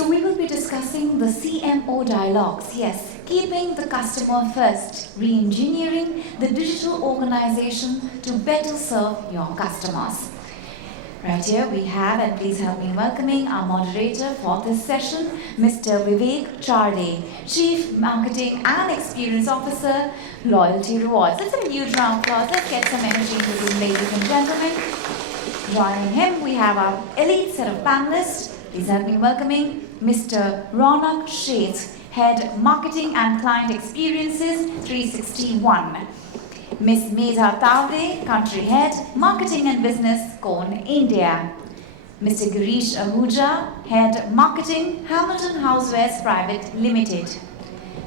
So we will be discussing the CMO dialogues, yes, keeping the customer first, re-engineering the digital organization to better serve your customers. Right here we have, and please help me in welcoming our moderator for this session, Mr. Vivek Charde, Chief Marketing and Experience Officer, Loylty Rewardz. Let's have a huge round of applause. Let's get some energy in the room, ladies and gentlemen. Joining him, we have our elite set of panelists. Please help me in welcoming Mr. Ronak, Sheth, Head Marketing and Client Experiences 361. Ms. Medha Tawde, Country Head, Marketing and Business, Kone, India. Mr. Girish Ahuja, Head Marketing, Hamilton Housewares Private Limited.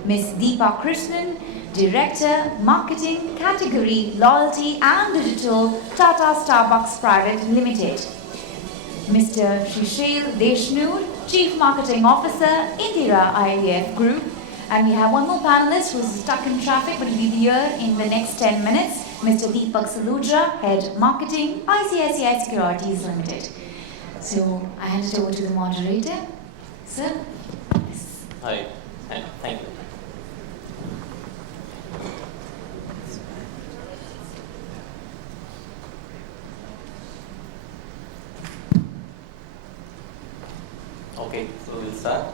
Ms. Deepa Krishnan, Director, Marketing, Category, Loyalty and Digital, Tata Starbucks Private Limited. Mr. Shrishail Deshnur, Chief Marketing Officer, Indira IVF Group. And we have one more panelist who's stuck in traffic but will be here in the next 10 minutes, Mr. Deepak Saluja, Head Marketing, ICICI Securities Limited. So I hand it over to the moderator. Sir? Yes. Hi. Thank you. Okay, so we'll start.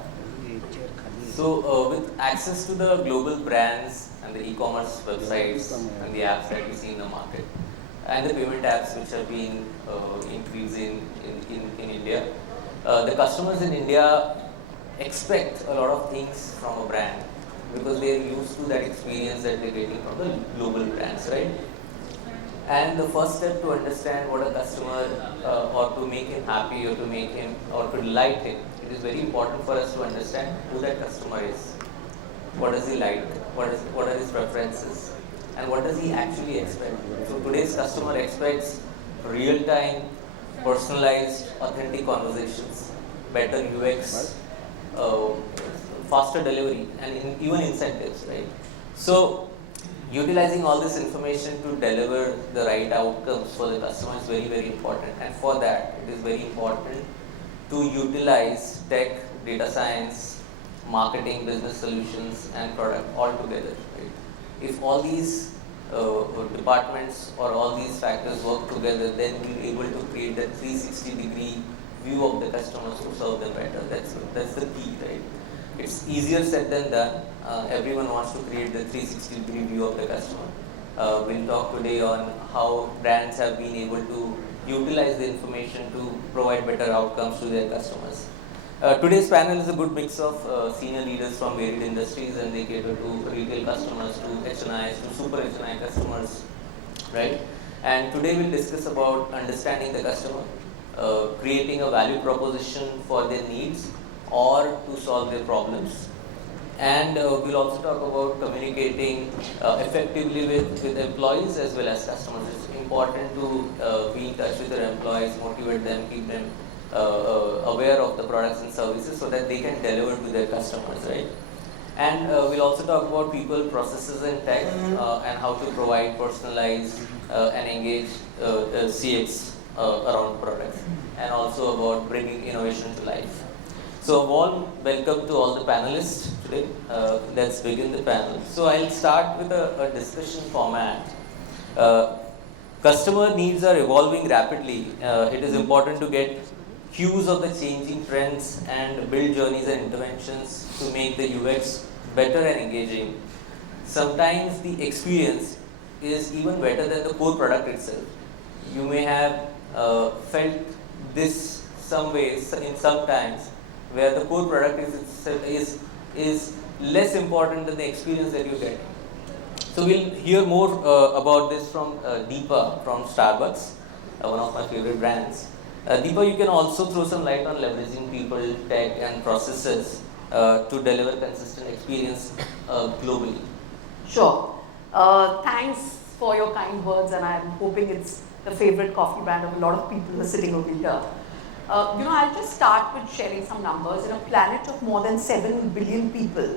So with access to the global brands and the e-commerce websites and the apps that we see in the market and the payment apps which have been increasing in India, the customers in India expect a lot of things from a brand because they are used to that experience that they're getting from the global brands, right? And the first step to understand what a customer or to make him happy or to make him or to delight him, it is very important for us to understand who that customer is. What does he like? What are his preferences? And what does he actually expect? So today's customer expects real-time, personalized, authentic conversations, better UX, faster delivery, and even incentives, right? So utilizing all this information to deliver the right outcomes for the customer is very, very important. And for that, it is very important to utilize tech, data science, marketing, business solutions, and product all together. Right? If all these departments or all these factors work together, then we'll be able to create that 360-degree view of the customers to serve them better. That's the key, right? It's easier said than done. Everyone wants to create the 360-degree view of the customer. We'll talk today on how brands have been able to utilize the information to provide better outcomes to their customers. Today's panel is a good mix of senior leaders from varied industries, and they cater to retail customers, to HNIs, to super HNI customers, right? And today we'll discuss about understanding the customer, creating a value proposition for their needs or to solve their problems. And we'll also talk about communicating effectively with employees as well as customers. It's important to be in touch with their employees, motivate them, keep them aware of the products and services so that they can deliver to their customers, right? And we'll also talk about people, processes, and tech, and how to provide personalized and engaged CX around products, and also about bringing innovation to life. So a warm welcome to all the panelists today. Let's begin the panel. So I'll start with a discussion format. Customer needs are evolving rapidly. It is important to get cues of the changing trends and build journeys and interventions to make the UX better and engaging. Sometimes the experience is even better than the core product itself. You may have felt this some ways in some times where the core product is less important than the experience that you get. So we'll hear more about this from Deepa from Starbucks, one of my favorite brands. Deepa, you can also throw some light on leveraging people, tech, and processes to deliver consistent experience globally. Sure. Thanks for your kind words, and I'm hoping it's the favorite coffee brand of a lot of people who are sitting over here. I'll just start with sharing some numbers. In a planet of more than 7 billion people,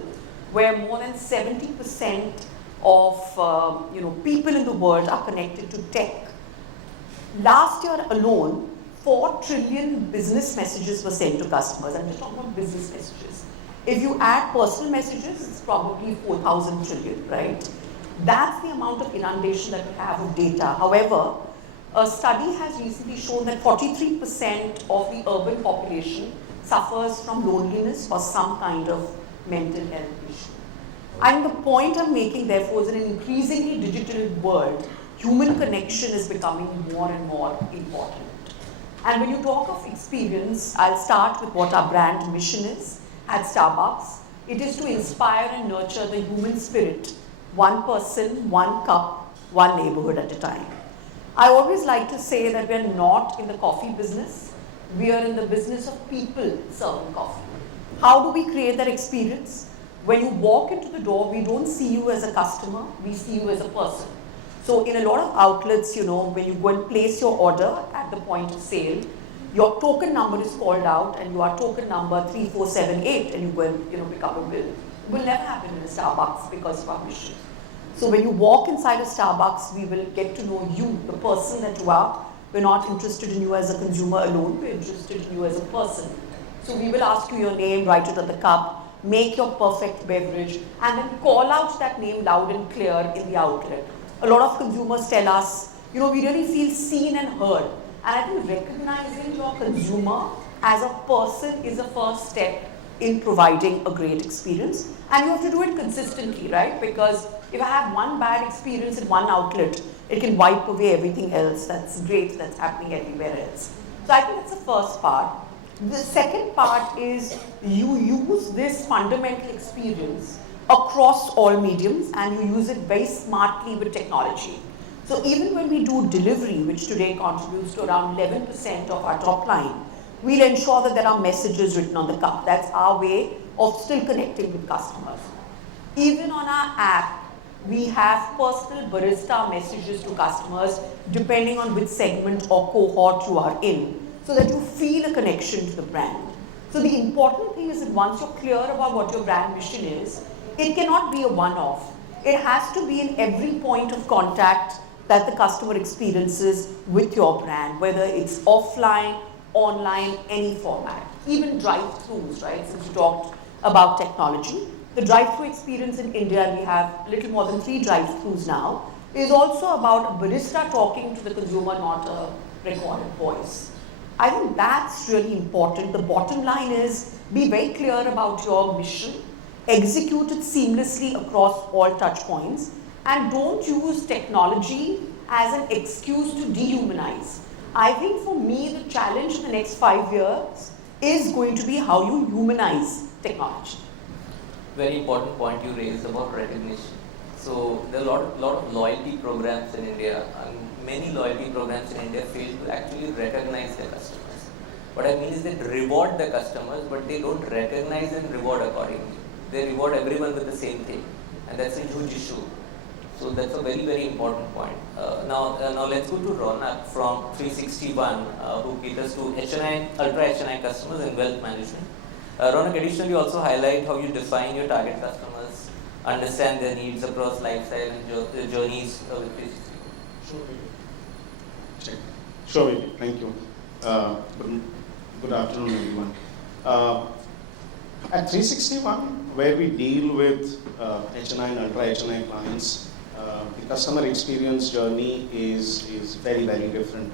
where more than 70% of people in the world are connected to tech. Last year alone, 4 trillion business messages were sent to customers. I'm just talking about business messages. If you add personal messages, it's probably 4,000 trillion, right? That's the amount of inundation that we have of data. However, a study has recently shown that 43% of the urban population suffers from loneliness or some kind of mental health issue. And the point I'm making, therefore, is in an increasingly digital world, human connection is becoming more and more important. And when you talk of experience, I'll start with what our brand mission is at Starbucks. It is to inspire and nurture the human spirit, one person, one cup, one neighborhood at a time. I always like to say that we're not in the coffee business. We are in the business of people serving coffee. How do we create that experience? When you walk into the door, we don't see you as a customer, we see you as a person. So in a lot of outlets, when you go and place your order at the point of sale, your token number is called out and you are token number 3478 and you go and pick up a bill. It will never happen in a Starbucks because of our mission. So when you walk inside a Starbucks, we will get to know you, the person that you are. We're not interested in you as a consumer alone, we're interested in you as a person. So we will ask you your name, write it on the cup, make your perfect beverage, and then call out that name loud and clear in the outlet. A lot of consumers tell us, we really feel seen and heard. And I think recognizing your consumer as a person is the first step in providing a great experience. And you have to do it consistently, right? Because if I have one bad experience in one outlet, it can wipe away everything else that's great that's happening everywhere else. So I think that's the first part. The second part is you use this fundamental experience across all mediums and you use it very smartly with technology. So even when we do delivery, which today contributes to around 11% of our top line, we'll ensure that there are messages written on the cup. That's our way of still connecting with customers. Even on our app, we have personal barista messages to customers depending on which segment or cohort you are in, so that you feel a connection to the brand. So the important thing is that once you're clear about what your brand mission is, it cannot be a one-off. It has to be in every point of contact that the customer experiences with your brand, whether it's offline, online, any format, even drive-thrus, right? Since you talked about technology. The drive-thru experience in India, we have a little more than 3 drive-thrus now, is also about a barista talking to the consumer, not a recorded voice. I think that's really important. The bottom line is be very clear about your mission, execute it seamlessly across all touch points, and don't use technology as an excuse to dehumanize. I think for me, the challenge in the next 5 years is going to be how you humanize technology. Very important point you raised about recognition. So there are a lot of loyalty programs in India, and many loyalty programs in India fail to actually recognize their customers. What I mean is they reward the customers, but they don't recognize and reward accordingly. They reward everyone with the same thing, and that's a huge issue. So that's a very, very important point. Now let's go to Ronak from 361, who caters to HNI, ultra HNI customers and wealth management. Ronak, additionally, also highlight how you define your target customers, understand their needs across lifestyle and journeys with 361. Sure, thank you. Good afternoon, everyone. At 361, where we deal with HNI and ultra HNI clients, the customer experience journey is very, very different.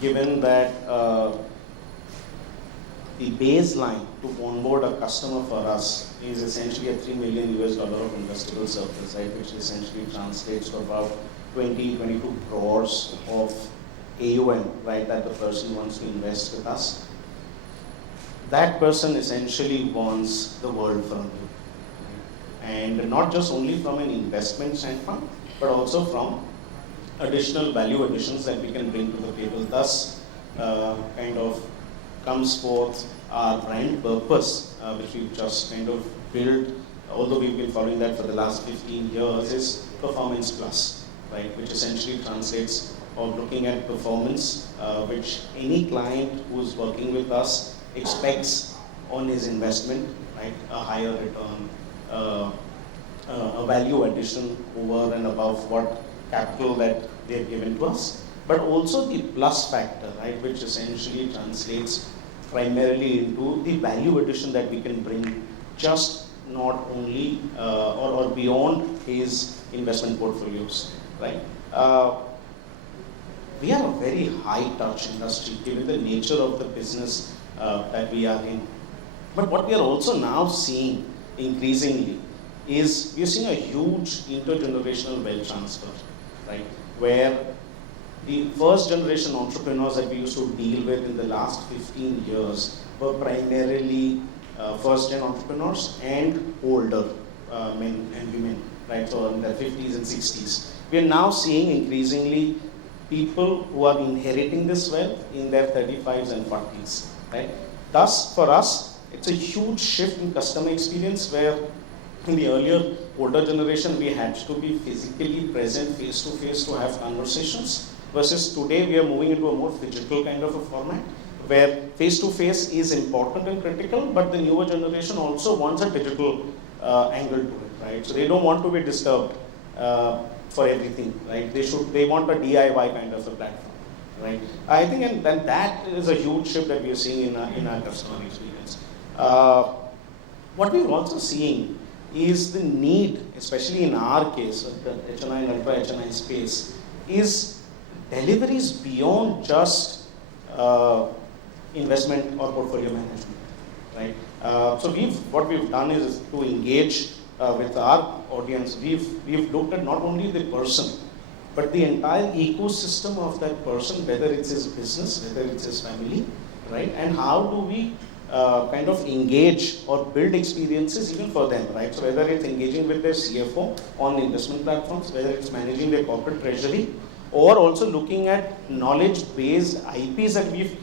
Given that the baseline to onboard a customer for us is essentially a $3 million of investable surplus, right, which essentially translates to about 22 crores of AUM, right, that the person wants to invest with us. That person essentially wants the world from you. And not just only from an investment standpoint, but also from additional value additions that we can bring to the table. Thus, kind of comes forth our brand purpose, which we've just kind of built, although we've been following that for the last 15 years, is Performance Plus, right, which essentially translates of looking at performance, which any client who's working with us expects on his investment, right, a higher return, a value addition over and above what capital that they've given to us. but also the plus factor, right, which essentially translates primarily into the value addition that we can bring just not only or beyond his investment portfolios, right? We are a very high-touch industry given the nature of the business that we are in. But what we are also now seeing increasingly is we are seeing a huge intergenerational wealth transfer, right? Where the first generation entrepreneurs that we used to deal with in the last 15 years were primarily first gen entrepreneurs and older men and women, right? So in their 50s and 60s. We are now seeing increasingly people who are inheriting this wealth in their 35s and 40s, right? Thus, for us, it's a huge shift in customer experience where in the earlier older generation, we had to be physically present face to face to have conversations, versus today we are moving into a more digital kind of a format where face to face is important and critical, but the newer generation also wants a digital angle to it, right? So they don't want to be disturbed for everything, right? They want a DIY kind of a platform, right? I think and that is a huge shift that we are seeing in our customer experience. What we're also seeing is the need, especially in our case, the HNI and ultra HNI space, is deliveries beyond just investment or portfolio management, right? So what we've done is to engage with our audience. We've looked at not only the person, but the entire ecosystem of that person, whether it's his business, whether it's his family, right? And how do we kind of engage or build experiences even for them, right? So whether it's engaging with their CFO on the investment platforms, whether it's managing their corporate treasury, or also looking at knowledge-based IPs that we've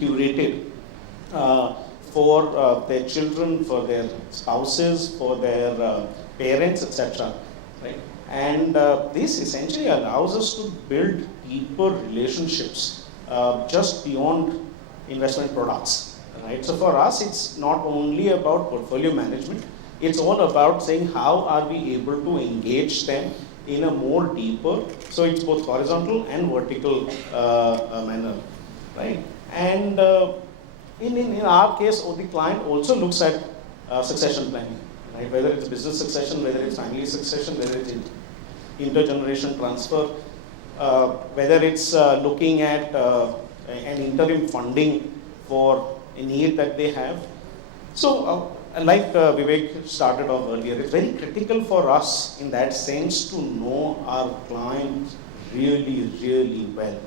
curated for their children, for their spouses, for their parents, etc. Right? And this essentially allows us to build deeper relationships just beyond investment products. Right? So for us, it's not only about portfolio management. It's all about saying how are we able to engage them in a more deeper, so it's both horizontal and vertical manner, right? And in our case, the client also looks at succession planning, right? Whether it's business succession, whether it's family succession, whether it's intergeneration transfer, whether it's looking at an interim funding for a need that they have. So, like Vivek started off earlier, it's very critical for us in that sense to know our clients really, really well,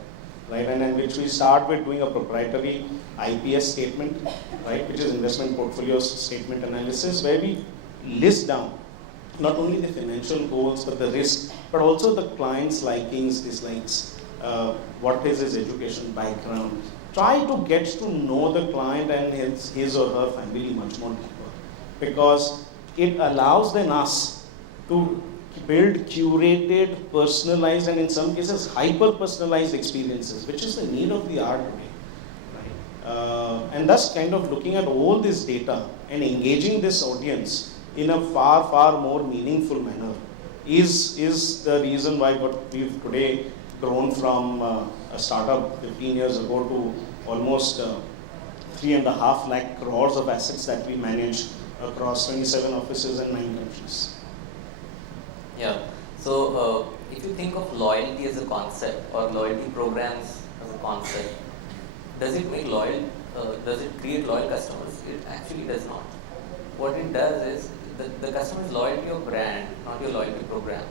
right? And then which we start with doing a proprietary IPS statement, right? Which is investment portfolio statement analysis, where we list down not only the financial goals, but the risk, but also the client's likings, dislikes, what is his education background. Try to get to know the client and his or her family much more deeper, because it allows then us to build curated, personalized, and in some cases hyper-personalized experiences, which is the need of the hour today. Right? And thus kind of looking at all this data and engaging this audience in a far, far more meaningful manner is the reason why what we've today grown from a startup 15 years ago to almost 3.5 lakh crores of assets that we manage across 27 offices in 9 countries. Yeah. So if you think of loyalty as a concept or loyalty programs as a concept, does it make loyal? Does it create loyal customers? It actually does not. What it does is the customer is loyal to your brand, not your loyalty program.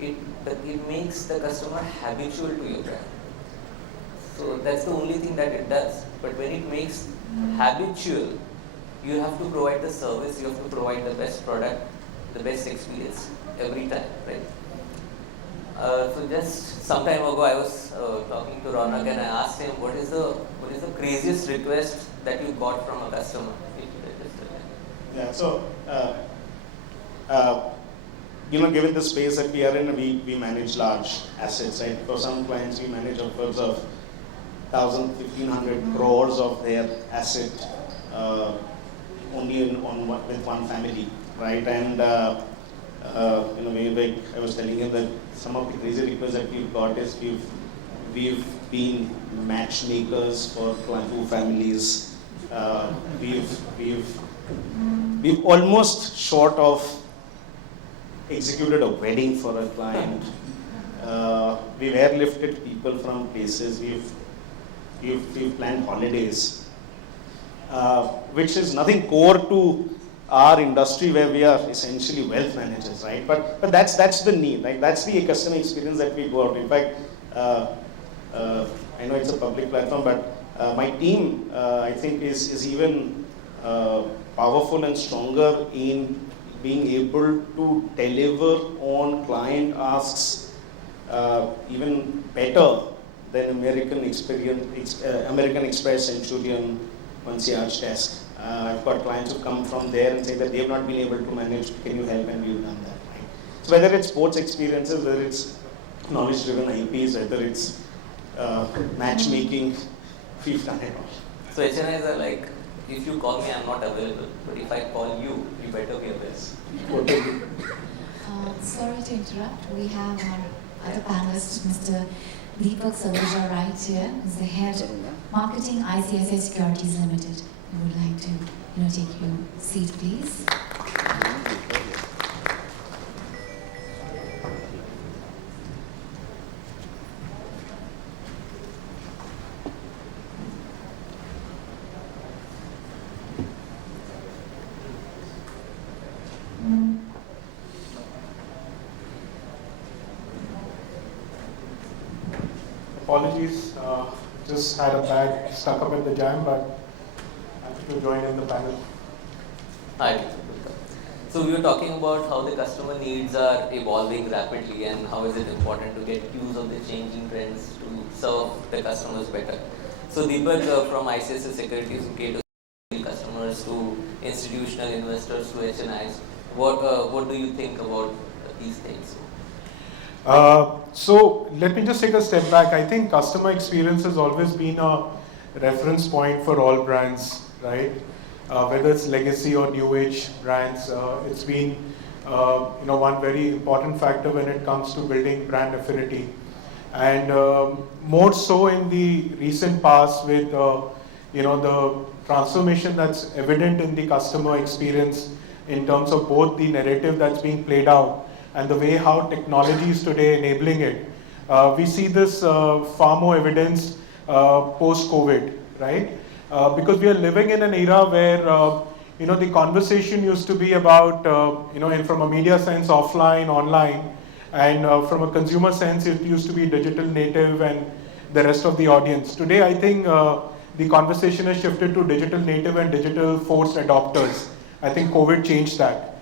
It makes the customer habitual to your brand. So that's the only thing that it does. But when it makes habitual, you have to provide the service, you have to provide the best product, the best experience every time, right? So just some time ago, I was talking to Ronak and I asked him, what is the craziest request that you got from a customer? Yeah, so given the space that we are in, we manage large assets, right? For some clients, we manage upwards of 1,000, 1,500 crores of their asset only with one family, right? And Vivek, I was telling him that some of the crazy requests that we've got is we've we've been matchmakers for two families. We've almost short of executed a wedding for a client. We've airlifted people from places. We've planned holidays, which is nothing core to our industry where we are essentially wealth managers, right? But that's the need, right? That's the customer experience that we go out. In fact, I know it's a public platform, but my team, I think, is even powerful and stronger in being able to deliver on client asks even better than American Express, Centurion, concierge desk. I've got clients who come from there and say that they've not been able to manage, can you help? And we've done that, right? So whether it's sports experiences, whether it's knowledge-driven IPs, whether it's matchmaking, we've done it all. So HNIs are like, if you call me, I'm not available. But if I call you, you better be available. Sorry to interrupt. We have our other panelist, Mr. Deepak Saluja, right here, who's the head of marketing ICICI Securities Limited. We would like to, take your seat, please. Apologies, just had a bag stuck up at the jam, but happy to join in the panel. Hi. So we were talking about how the customer needs are evolving rapidly and how is it important to get use of the changing trends to serve the customers better. So Deepak from ICICI Securities, who caters to customers, to institutional investors, to HNIs, what do you think about these things? So let me just take a step back. I think customer experience has always been a reference point for all brands, right? Whether it's legacy or new age brands, it's been one very important factor when it comes to building brand affinity, and more so in the recent past with the transformation that's evident in the customer experience in terms of both the narrative that's being played out and the way how technology is today enabling it. We see this far more evidence post-COVID, right? Because we are living in an era where the conversation used to be about and from a media sense offline, online, and from a consumer sense it used to be digital native and the rest of the audience. Today I think the conversation has shifted to digital native and digital forced adopters. I think COVID changed that.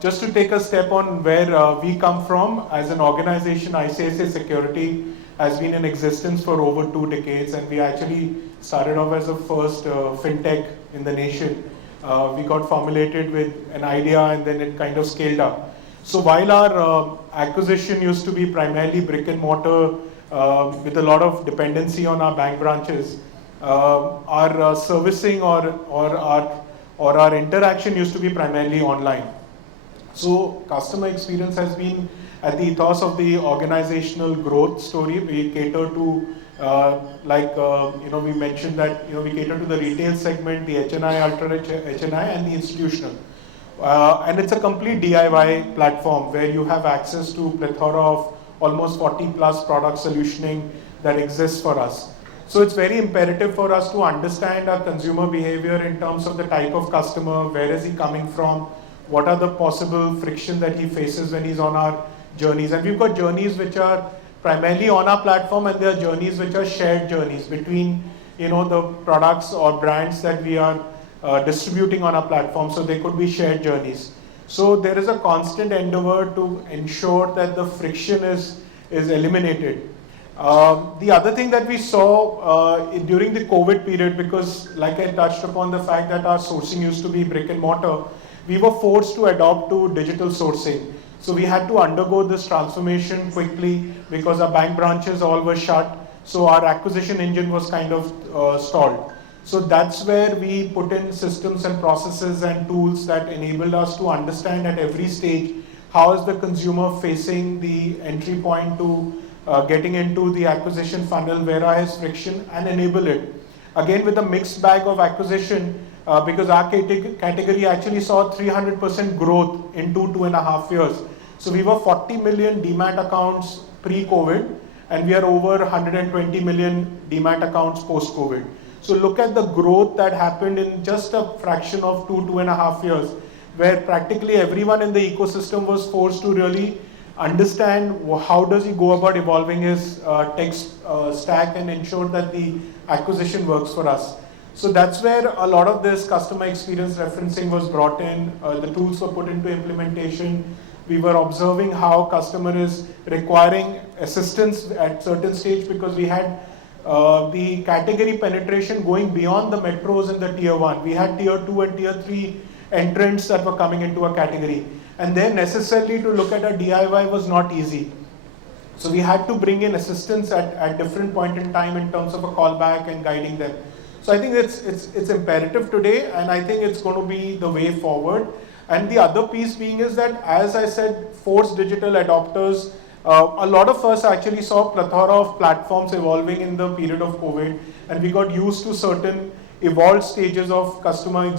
Just to take a step on where we come from, as an organization, ICICI Security has been in existence for over 2 decades, and we actually started off as the first fintech in the nation. We got formulated with an idea and then it kind of scaled up. So while our acquisition used to be primarily brick and mortar with a lot of dependency on our bank branches, our servicing or our interaction used to be primarily online. So customer experience has been at the ethos of the organizational growth story. We cater to, we mentioned that, we cater to the retail segment, the HNI, ultra HNI, and the institutional. And it's a complete DIY platform where you have access to a plethora of almost 40 plus product solutioning that exists for us. So it's very imperative for us to understand our consumer behavior in terms of the type of customer, where is he coming from, what are the possible friction that he faces when he's on our journeys. And we've got journeys which are primarily on our platform, and there are journeys which are shared journeys between the products or brands that we are distributing on our platform. So they could be shared journeys. So there is a constant endeavor to ensure that the friction is eliminated. The other thing that we saw during the COVID period, because like I touched upon the fact that our sourcing used to be brick and mortar, we were forced to adopt to digital sourcing. So we had to undergo this transformation quickly because our bank branches all were shut. So our acquisition engine was kind of stalled. So that's where we put in systems and processes and tools that enabled us to understand at every stage how is the consumer facing the entry point to getting into the acquisition funnel, various friction, and enable it. Again, with a mixed bag of acquisition, because our category actually saw 300% growth in 2.5 years. So we were 40 million Demat accounts pre-COVID, and we are over 120 million Demat accounts post-COVID. So look at the growth that happened in just a fraction of 2.5 years, where practically everyone in the ecosystem was forced to really understand how does he go about evolving his tech stack and ensure that the acquisition works for us. So that's where a lot of this customer experience referencing was brought in, the tools were put into implementation. We were observing how customer is requiring assistance at certain stage, because we had the category penetration going beyond the metros and the tier 1. We had tier 2 and tier 3 entrants that were coming into a category. And then necessarily to look at a DIY was not easy. So we had to bring in assistance at different point in time in terms of a callback and guiding them. So I think it's imperative today, and I think it's going to be the way forward. And the other piece being is that, as I said, forced digital adopters, a lot of us actually saw plethora of platforms evolving in the period of COVID, and we got used to certain evolved stages of customer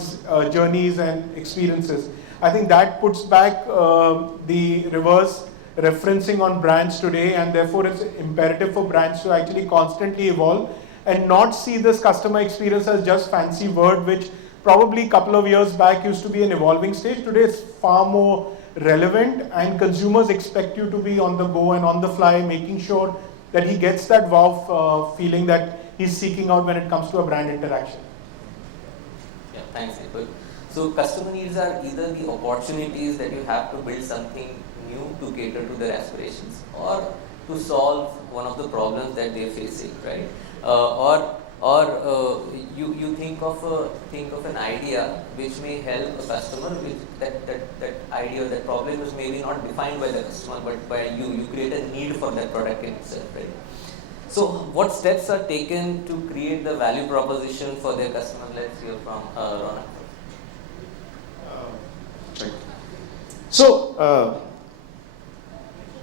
journeys and experiences. I think that puts back the reverse referencing on brands today, and therefore it's imperative for brands to actually constantly evolve and not see this customer experience as just fancy word, which probably a couple of years back used to be an evolving stage. Today it's far more relevant, and consumers expect you to be on the go and on the fly, making sure that he gets that wow feeling that he's seeking out when it comes to a brand interaction. Yeah, thanks, Deepak. So customer needs are either the opportunities that you have to build something new to cater to their aspirations, or to solve one of the problems that they're facing, right? Or you think of an idea which may help a customer, which that idea, that problem is maybe not defined by the customer but by you. You create a need for that product in itself, right? So what steps are taken to create the value proposition for their customers? Let's hear from Ronak. So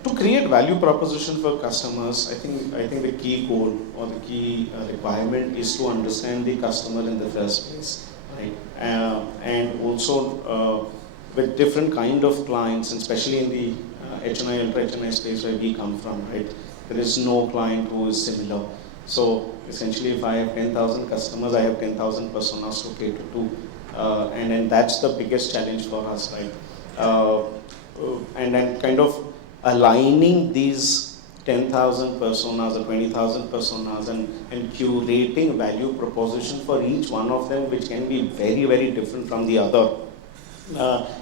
to create value proposition for customers, I think the key goal or the key requirement is to understand the customer in the first place, right? And also with different kind of clients, and especially in the HNI, ultra HNI space where we come from, right? There is no client who is similar. So essentially, if I have 10,000 customers, I have 10,000 personas to cater to, and that's the biggest challenge for us, right? And then kind of aligning these 10,000 personas or 20,000 personas and curating value proposition for each one of them, which can be very, very different from the other,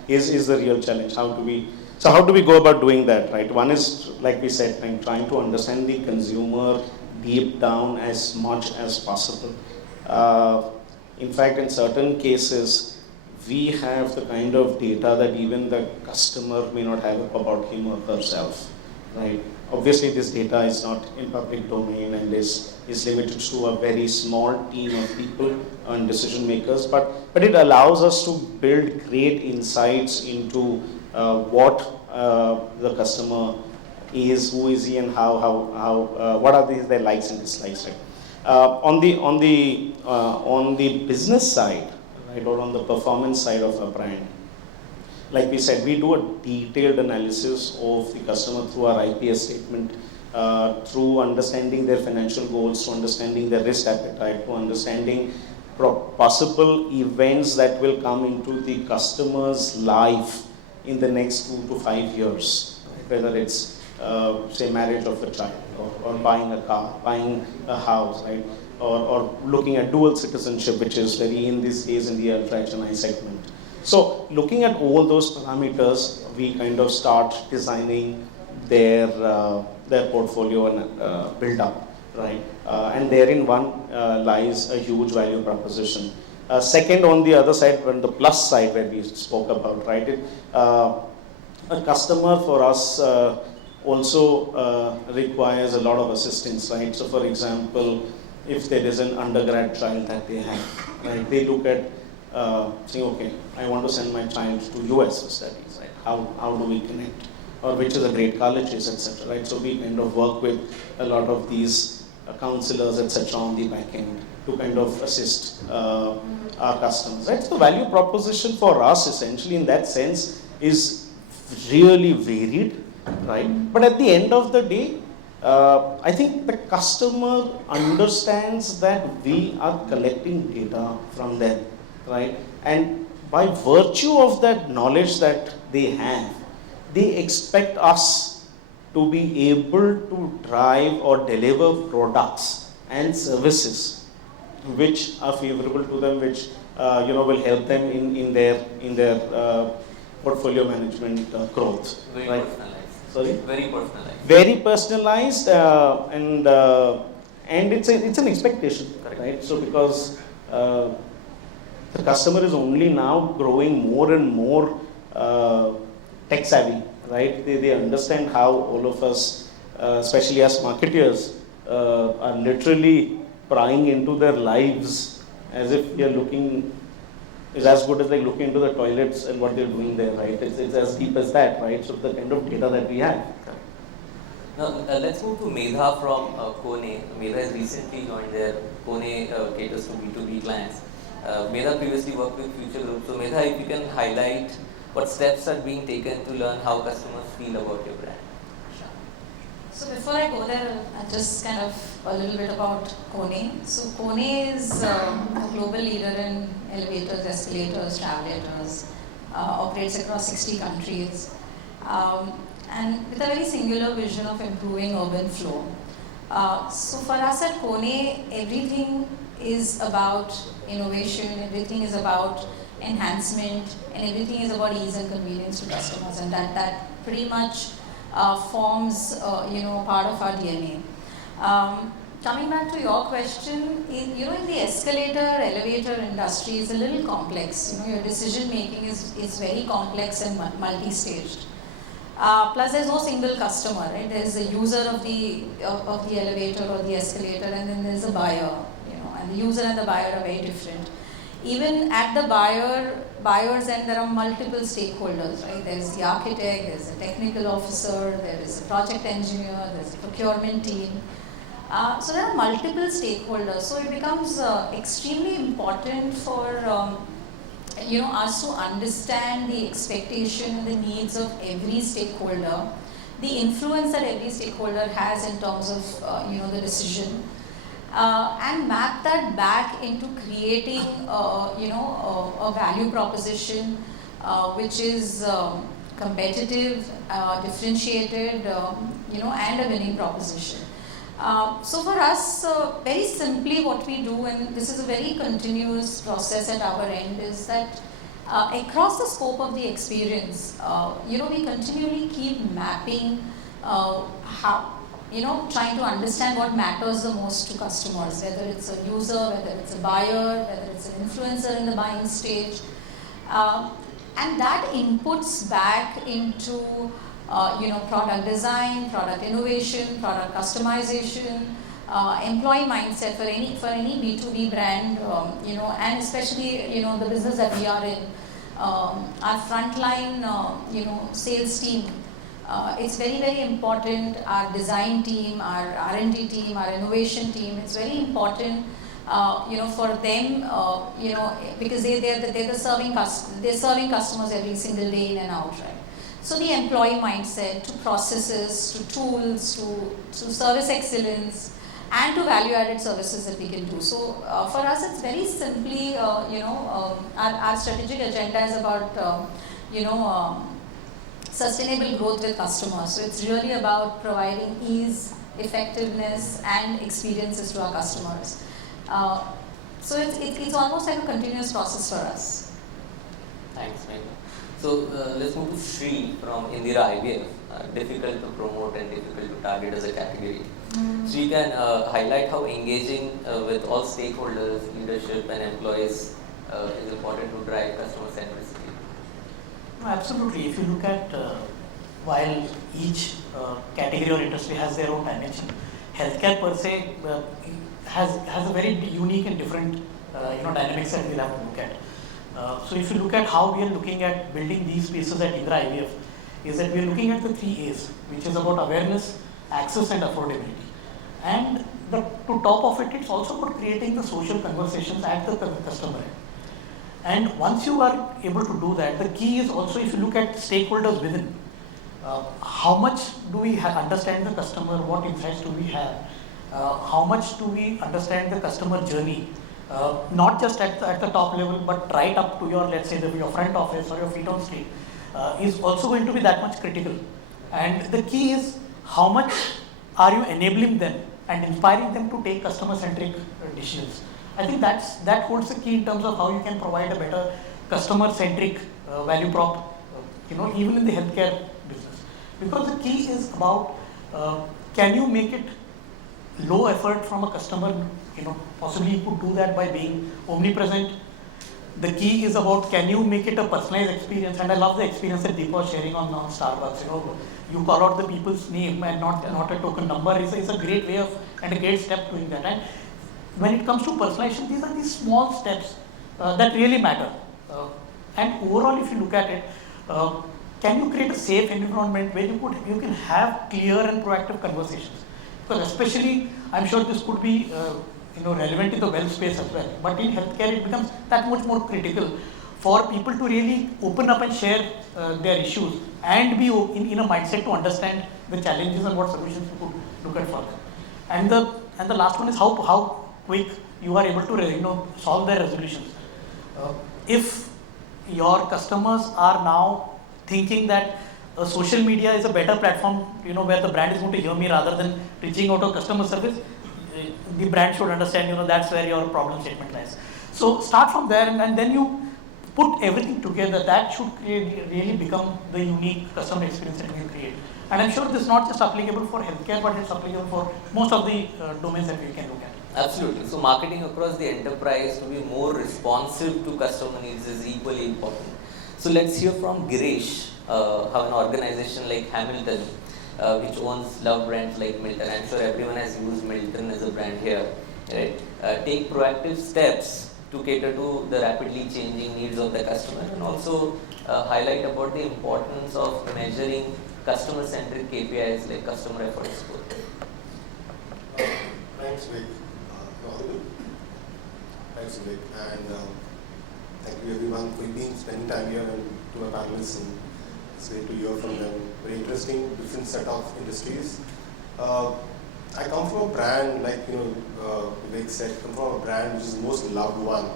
is the real challenge. How do we go about doing that, right? One is, like we said, trying to understand the consumer deep down as much as possible. In fact, in certain cases, we have the kind of data that even the customer may not have about him or herself, right? Obviously, this data is not in public domain and is limited to a very small team of people and decision makers, but it allows us to build great insights into what the customer is, who is he, and how what are their likes and dislikes, right? On the business side, right, or on the performance side of a brand, like we said, we do a detailed analysis of the customer through our IPS statement, through understanding their financial goals, to understanding their risk appetite, to understanding possible events that will come into the customer's life in the next 2 to 5 years, right? Whether it's say marriage of a child, or buying a car, buying a house, right? Or looking at dual citizenship, which is very in this case in the ultra HNI segment. So looking at all those parameters, we kind of start designing their portfolio and build up, right? And therein lies a huge value proposition. Second, on the other side, on the plus side where we spoke about, right? A customer for us also requires a lot of assistance, right? So for example, if there is an undergrad child that they have, right, they look at saying, okay, I want to send my child to US for studies, right? How do we connect? or which is a great colleges, etc. Right? So we kind of work with a lot of these counselors, etc. on the back end to kind of assist our customers. Right? So the value proposition for us essentially in that sense is really varied, right? But at the end of the day, I think the customer understands that we are collecting data from them, right? And by virtue of that knowledge that they have, they expect us to be able to drive or deliver products and services which are favorable to them, which will help them in their portfolio management growth. Very right? personalized. Sorry? Very personalized. Very personalized, and it's an expectation, Correct. right? So because the customer is only now growing more and more tech savvy, right? They understand how all of us, especially as marketeers, are literally prying into their lives as if we are looking, is as good as like looking into the toilets and what they're doing there, right? It's as deep as that, right? So the kind of data that we have. Now, let's move to Medha from Kone. Medha has recently joined there. Kone caters to B2B clients. Medha previously worked with Future Group. So, Medha, if you can highlight what steps are being taken to learn how customers feel about your brand. Sure. So before I go there, just kind of a little bit about Kone. So Kone is a global leader in elevators, escalators, travelators, operates across 60 countries, and with a very singular vision of improving urban flow. So for us at Kone, everything is about innovation, everything is about enhancement, and everything is about ease and convenience to customers, and that pretty much forms part of our DNA. Coming back to your question, in the escalator, elevator industry is a little complex. Your decision making is very complex and multi-staged. Plus, there's no single customer, right? There's a user of the elevator or the escalator, and then there's a buyer. And the user and the buyer are very different. Even at the buyer's end, there are multiple stakeholders, right? There's the architect, there's a technical officer, there is a project engineer, there's a procurement team. So there are multiple stakeholders. So it becomes extremely important for us to understand the expectation and the needs of every stakeholder, the influence that every stakeholder has in terms of the decision. And map that back into creating, a value proposition which is competitive, differentiated, and a winning proposition. So for us, very simply what we do, and this is a very continuous process at our end, is that across the scope of the experience, we continually keep mapping how, trying to understand what matters the most to customers, whether it's a user, whether it's a buyer, whether it's an influencer in the buying stage. And that inputs back into, product design, product innovation, product customization, employee mindset for any B2B brand, and especially, the business that we are in. Our frontline, sales team, it's very, very important. Our design team, our R&D team, our innovation team, it's very important, for them, because they're serving customers every single day in and out, right? So the employee mindset, to processes, to tools, to service excellence, and to value-added services that we can do. So for us, it's very simply, our strategic agenda is about, sustainable growth with customers. So it's really about providing ease, effectiveness, and experiences to our customers. So it's almost like a continuous process for us. Thanks, Medha. So let's move to Shri from Indira IVF. Difficult to promote and difficult to target as a category. So you can highlight how engaging with all stakeholders, leadership and employees is important to drive customer centricity. Absolutely. If you look at while each category or industry has their own dimension, healthcare per se has a very unique and different dynamics that we'll have to look at. So if you look at how we are looking at building these spaces at Indira IVF, is that we are looking at the 3 A's, which is about awareness, access and affordability. And to top of it, it's also about creating the social conversations at the customer end. And once you are able to do that, the key is also, if you look at stakeholders within, how much do we understand the customer, what insights do we have, how much do we understand the customer journey, not just at the top level, but right up to your, let's say, your front office or your feet on street, is also going to be that much critical. And the key is how much are you enabling them and inspiring them to take customer-centric decisions. I think that holds the key in terms of how you can provide a better customer-centric value prop, even in the healthcare business. Because the key is about, can you make it low effort from a customer, possibly you could do that by being omnipresent. The key is about, can you make it a personalized experience? And I love the experience that Deepa was sharing on Starbucks. You call out the people's name and not a token number. Is a great way of, and a great step doing that. And when it comes to personalization, these are these small steps that really matter. And overall, if you look at it, can you create a safe environment where you can have clear and proactive conversations? Because especially, I'm sure this could be relevant in the wealth space as well. But in healthcare, it becomes that much more critical for people to really open up and share their issues and be in a mindset to understand the challenges and what solutions you could look at for them. And the last one is how quick you are able to solve their resolutions. If your customers are now thinking that social media is a better platform, where the brand is going to hear me rather than reaching out to customer service, the brand should understand, that's where your problem statement lies. So start from there, and then you put everything together. That should really become the unique customer experience that you create. And I'm sure this is not just applicable for healthcare, but it's applicable for most of the domains that we can look at. Absolutely. So marketing across the enterprise to be more responsive to customer needs is equally important. So let's hear from Girish, how an organization like Hamilton, which owns love brands like Milton. I'm sure everyone has used Milton as a brand here, right? Take proactive steps to cater to the rapidly changing needs of the customer, and also highlight about the importance of measuring customer-centric KPIs like customer effort score. Thanks, Vivek. Thanks, Vivek. And thank you everyone for spending time here, and to our panelists, and it's great to hear from them. Very interesting, different set of industries. I come from a brand, like Vivek said, I come from a brand which is the most loved one.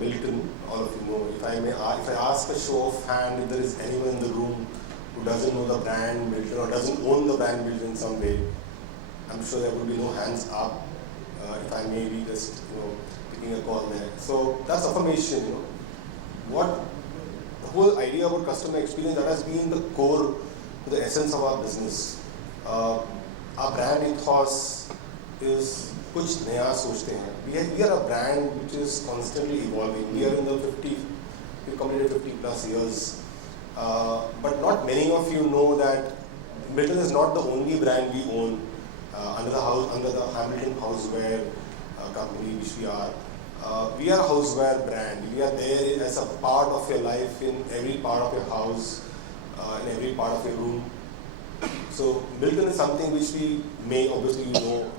Milton, all of you know. If I ask a show of hand, if there is anyone in the room who doesn't know the brand Milton or doesn't own the brand Milton in some way, I'm sure there would be no hands up. If I may be just picking a call there. So that's affirmation. What the whole idea about customer experience, that has been the core to the essence of our business. Our brand ethos is कुछ नया सोचते हैं. We are a brand which is constantly evolving. We are in the we've completed 50 plus years. But not many of you know that Milton is not the only brand we own under the Hamilton Houseware company, which we are. We are a houseware brand. We are there as a part of your life, in every part of your house, in every part of your room. So Milton is something which we may, obviously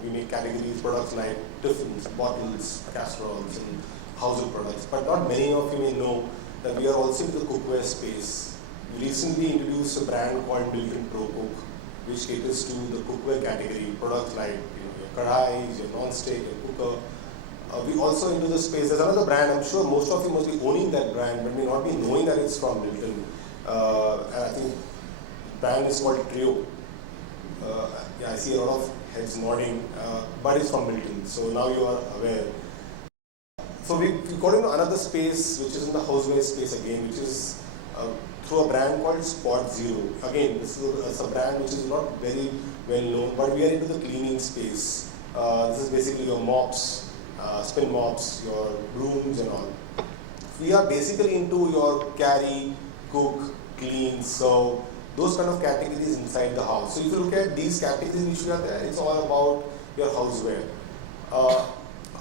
we make categories, products like tiffins, bottles, casseroles, and household products. But not many of you may know that we are also in the cookware space. We recently introduced a brand called Milton Pro Cook, which caters to the cookware category, products like your kadhais, your non-stick, your cooker. We also into the space. There's another brand, I'm sure most of you must be owning that brand, but may not be knowing that it's from Milton. And I think the brand is called Trio. I see a lot of heads nodding, but it's from Milton. So now you are aware. So we got into another space, which is in the houseware space again, which is through a brand called Spot Zero. Again, this is a brand which is not very well known, but we are into the cleaning space. This is basically your mops, spin mops, your brooms and all. We are basically into your carry, cook, clean, serve, those kind of categories inside the house. So if you look at these categories which we are there, it's all about your houseware.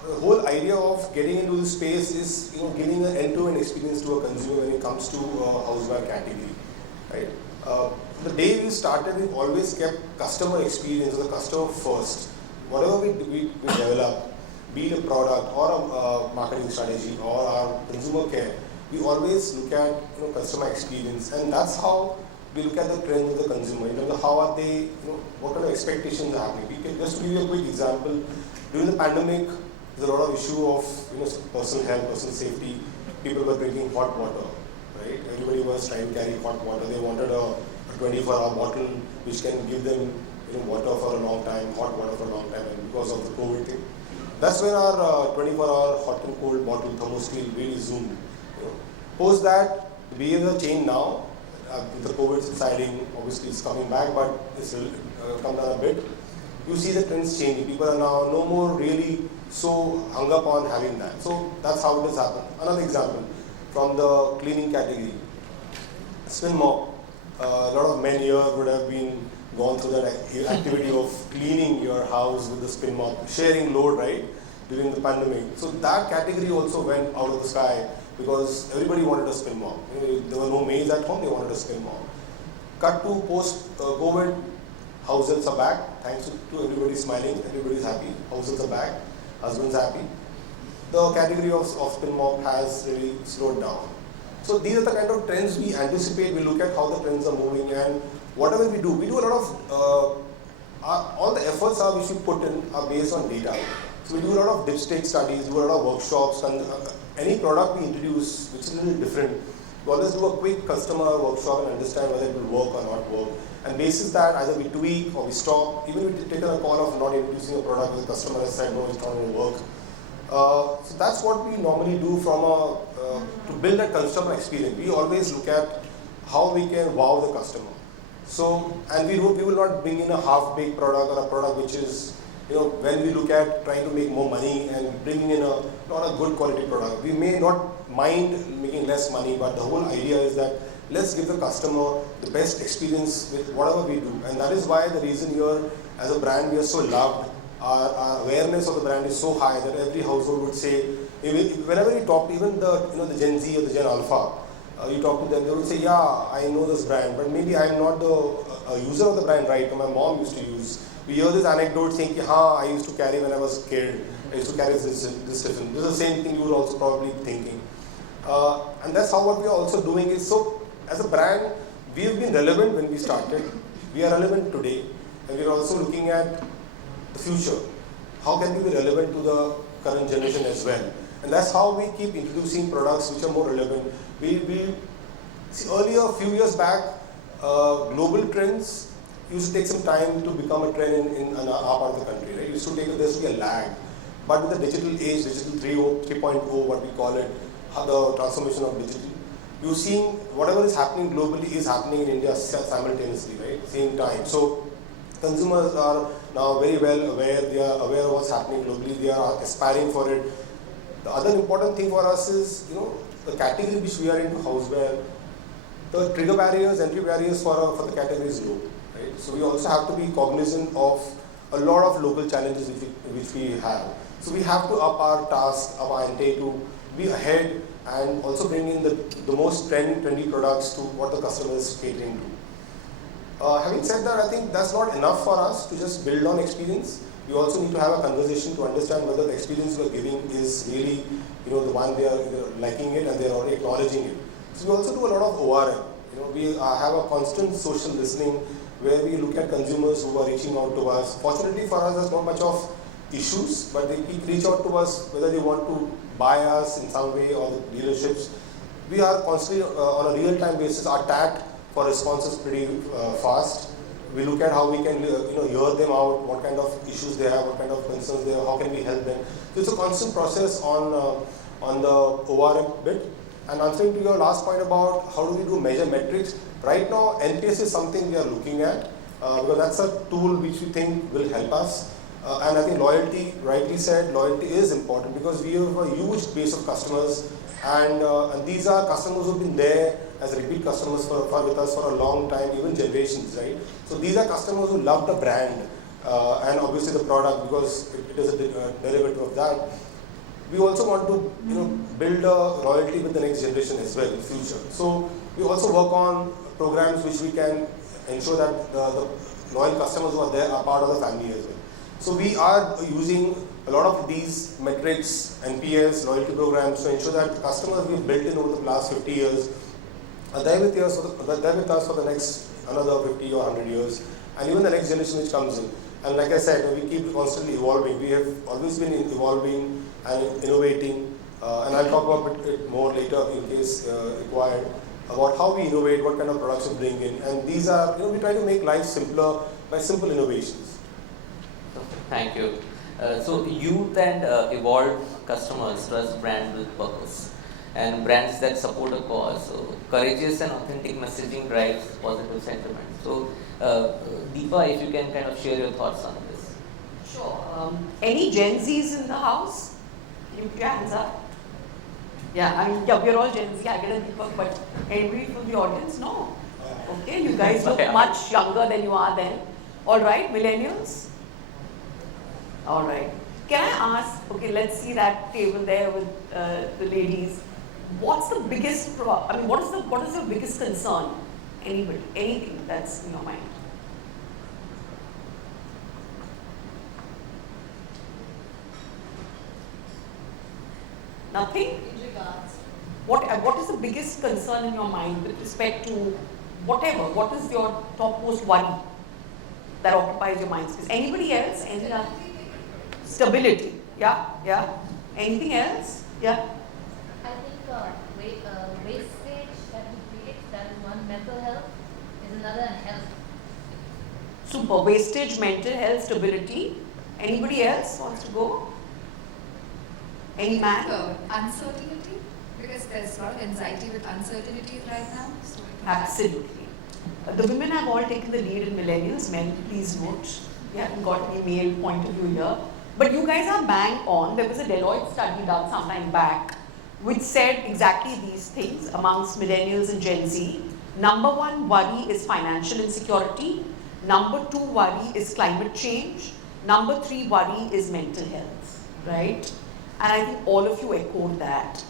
The whole idea of getting into this space is giving an end-to-end experience to a consumer when it comes to a houseware category. right? The day we started, we always kept customer experience, the customer first. Whatever we develop, be it a product or a marketing strategy or our consumer care, we always look at customer experience, and that's how we look at the trends of the consumer. In terms of how are they, what kind of expectations are happening. Just to give you a quick example, during the pandemic, there's a lot of issue of personal health, personal safety. People were drinking hot water, right? Everybody was trying to carry hot water. They wanted a 24-hour bottle which can give them water for a long time, hot water for a long time, and because of the COVID thing. That's when our 24-hour hot and cold bottle thermostat really zoomed. Post that, the behavior changed now. With the COVID subsiding, obviously it's coming back, but it's come down a bit. You see the trends changing. People are now no more really so hung up on having that. So that's how it has happened. Another example from the cleaning category. Spin mop. A lot of men here would have gone through that activity of cleaning your house with the spin mop, sharing load, right, during the pandemic. So that category also went out of the sky because everybody wanted a spin mop. There were no maids at home, they wanted a spin mop. Cut to post-COVID, households are back. Thanks to everybody smiling, everybody's happy. Households are back, husbands happy. The category of spin mop has really slowed down. So these are the kind of trends we anticipate. We look at how the trends are moving, and whatever we do a lot of, all the efforts which we put in are based on data. So we do a lot of dipstick studies, do a lot of workshops, and any product we introduce which is a little different, we always do a quick customer workshop and understand whether it will work or not work. And basis that, either we tweak or we stop. Even if we take a call of not introducing a product, the customer has said no, it's not going to work. So that's what we normally do to build a customer experience. We always look at how we can wow the customer. So, and we will not bring in a half-baked product or a product which is, when we look at trying to make more money and bringing in not a good quality product. We may not mind making less money, but the whole idea is that let's give the customer the best experience with whatever we do. And that is why the reason here, as a brand, we are so loved. Our awareness of the brand is so high that every household would say, whenever you talk to even the Gen Z or the Gen Alpha, you talk to them, they will say, yeah, I know this brand, but maybe I'm not the user of the brand right now. My mom used to use. We hear this anecdote saying, I used to carry when I was a kid. I used to carry this different. This is the same thing you were also probably thinking. And that's how what we are also doing is, so as a brand, we have been relevant when we started. We are relevant today. And we are also looking at the future. How can we be relevant to the current generation as well? And that's how we keep introducing products which are more relevant. We see earlier, a few years back, global trends used to take some time to become a trend in our part of the country. Right? There used to be a lag. But with the digital age, digital 3.0, what we call it, the transformation of digital, you're seeing whatever is happening globally is happening in India simultaneously, right? Same time. So consumers are now very well aware. They are aware of what's happening globally. They are aspiring for it. The other important thing for us is, the category which we are into, houseware, the trigger barriers, entry barriers for the category is low. Right? So we also have to be cognizant of a lot of local challenges which we have. So we have to up our task, up our ante to be ahead and also bring in the most trendy products to what the customer is catering to. Having said that, I think that's not enough for us to just build on experience. We also need to have a conversation to understand whether the experience we're giving is really, the one they are liking it and they are already acknowledging it. So we also do a lot of ORM. We have a constant social listening where we look at consumers who are reaching out to us. Fortunately for us, there's not much of issues, but they reach out to us whether they want to buy us in some way or the dealerships. We are constantly on a real-time basis. Our TAT for response is pretty fast. We look at how we can hear them out, what kind of issues they have, what kind of concerns they have, how can we help them. So it's a constant process on the ORM bit. And answering to your last point about how do we do measure metrics, right now NPS is something we are looking at because that's a tool which we think will help us. And I think loyalty, rightly said, loyalty is important because we have a huge base of customers and these are customers who have been there as repeat customers with us for a long time, even generations, right? So these are customers who love the brand and obviously the product because it is a derivative of that. we also want to build a loyalty with the next generation as well, future. So we also work on programs which we can ensure that the loyal customers who are there are part of the family as well. So we are using a lot of these metrics, NPS, loyalty programs to ensure that the customers we've built in over the last 50 years are there with us for the next another 50 or 100 years, and even the next generation which comes in. And like I said, we keep constantly evolving. We have always been evolving and innovating, and I'll talk about it more later in case required, about how we innovate, what kind of products we bring in. And these are, we try to make life simpler by simple innovations. Thank you. So youth and evolved customers trust brands with purpose and brands that support a cause. So courageous and authentic messaging drives positive sentiment. So Deepa, if you can kind of share your thoughts on this. Sure. Any Gen Zs in the house? You put your hands up. Yeah, I mean, we're all Gen Z, I get a Deepak, but anybody from the audience? No. Okay, you guys look much younger than you are then. All right, millennials? All right. Can I ask, okay, let's see that table there with the ladies. What's the biggest, what is your biggest concern? Anybody, anything that's in your mind? Nothing? In regards. What is the biggest concern in your mind with respect to whatever? What is your topmost worry that occupies your mind? Is anybody else? Any other? Stability. Yeah. Anything else? Yeah. I think wastage that we create, that is one. Mental health is another, and health. Super. Wastage, mental health, stability. Anybody else wants to go? Any man? Uncertainty, because there's a lot of anxiety with uncertainties right now. So Absolutely. The women have all taken the lead in millennials. Men, please note. We haven't got any male point of view here. But you guys are bang on. There was a Deloitte study done some time back which said exactly these things amongst millennials and Gen Z. Number one worry is financial insecurity. Number two worry is climate change. Number three worry is mental health, right? And I think all of you echoed that.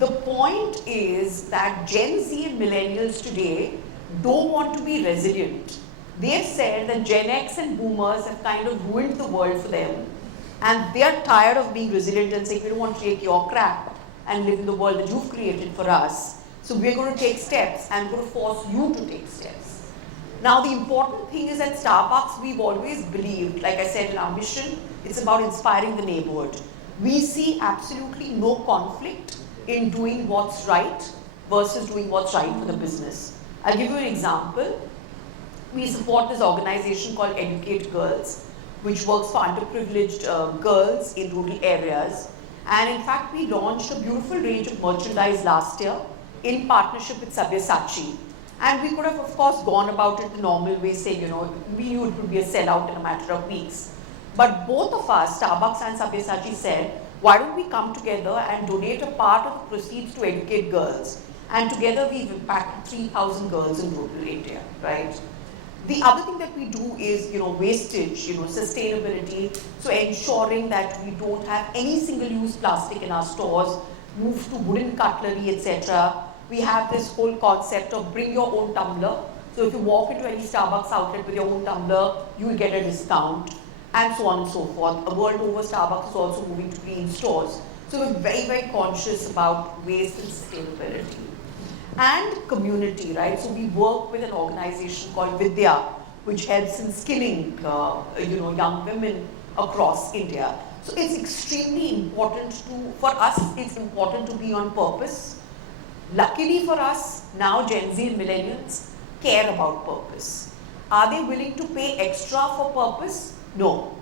The point is that Gen Z and millennials today don't want to be resilient. They've said that Gen X and boomers have kind of ruined the world for them. And they're tired of being resilient and saying, we don't want to take your crap and live in the world that you've created for us. So we're going to take steps and we're going to force you to take steps. Now the important thing is at Starbucks, we've always believed, like I said, in our mission, it's about inspiring the neighborhood. We see absolutely no conflict in doing what's right versus doing what's right for the business. I'll give you an example. We support this organization called Educate Girls, which works for underprivileged girls in rural areas. And in fact, we launched a beautiful range of merchandise last year in partnership with CFEST. And we could have, of course, gone about it the normal way, saying, we knew it would be a sellout in a matter of weeks. But both of us, Starbucks and CFEST, said, why don't we come together and donate a part of the proceeds to Educate Girls? And together we've impacted 3,000 girls in rural India, right? The other thing that we do is, wastage, sustainability. So ensuring that we don't have any single-use plastic in our stores, move to wooden cutlery, etc. We have this whole concept of bring your own tumbler. So if you walk into any Starbucks outlet with your own tumbler, you will get a discount, and so on and so forth. A world over, Starbucks is also moving to green stores. So we're very, very conscious about waste and sustainability. And community, right? So we work with an organization called Vidya, which helps in skilling, young women across India. So it's extremely important for us, it's important to be on purpose. Luckily for us, now Gen Z and millennials care about purpose. Are they willing to pay extra for purpose? No.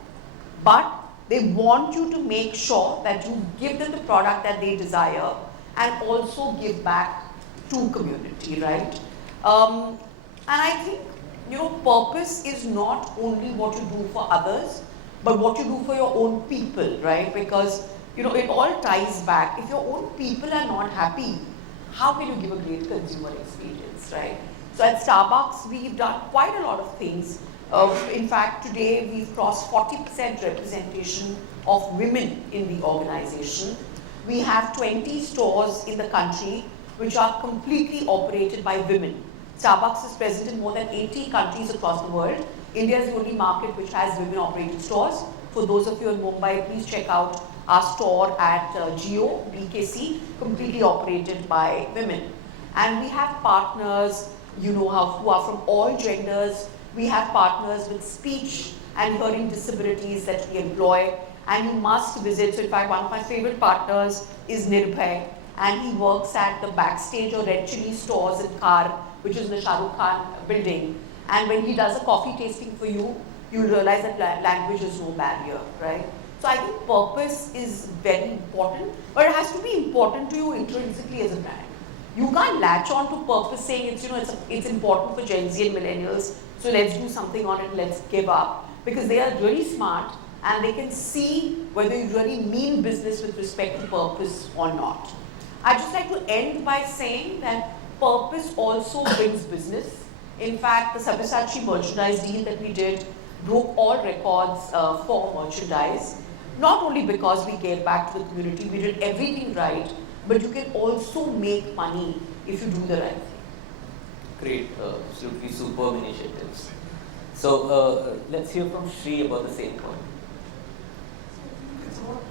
But they want you to make sure that you give them the product that they desire and also give back to community, right? And I think, purpose is not only what you do for others, but what you do for your own people, right? Because, it all ties back. If your own people are not happy, how can you give a great consumer experience, right? So at Starbucks, we've done quite a lot of things. In fact, today we've crossed 40% representation of women in the organization. We have 20 stores in the country which are completely operated by women. Starbucks is present in more than 80 countries across the world. India is the only market which has women-operated stores. For those of you in Mumbai, please check out our store at Geo, BKC, completely operated by women. And we have partners, who are from all genders. We have partners with speech and hearing disabilities that we employ. And you must visit. So in fact, one of my favorite partners is Nirbhay, and he works at the Backstage or Red Chilli stores in Khar, which is in the Shah Rukh Khan building. And when he does a coffee tasting for you, you'll realize that language is no barrier, right? So I think purpose is very important, but it has to be important to you intrinsically as a brand. You can't latch on to purpose saying it's important for Gen Z and millennials, so let's do something on it, let's give up. Because they are really smart and they can see whether you really mean business with respect to purpose or not. I'd just like to end by saying that purpose also brings business. In fact, the Sabyasachi merchandise deal that we did broke all records for merchandise. Not only because we gave back to the community, we did everything right, but you can also make money if you do the right thing. Great, absolutely superb initiatives. So let's hear from Shri about the same point. It's about,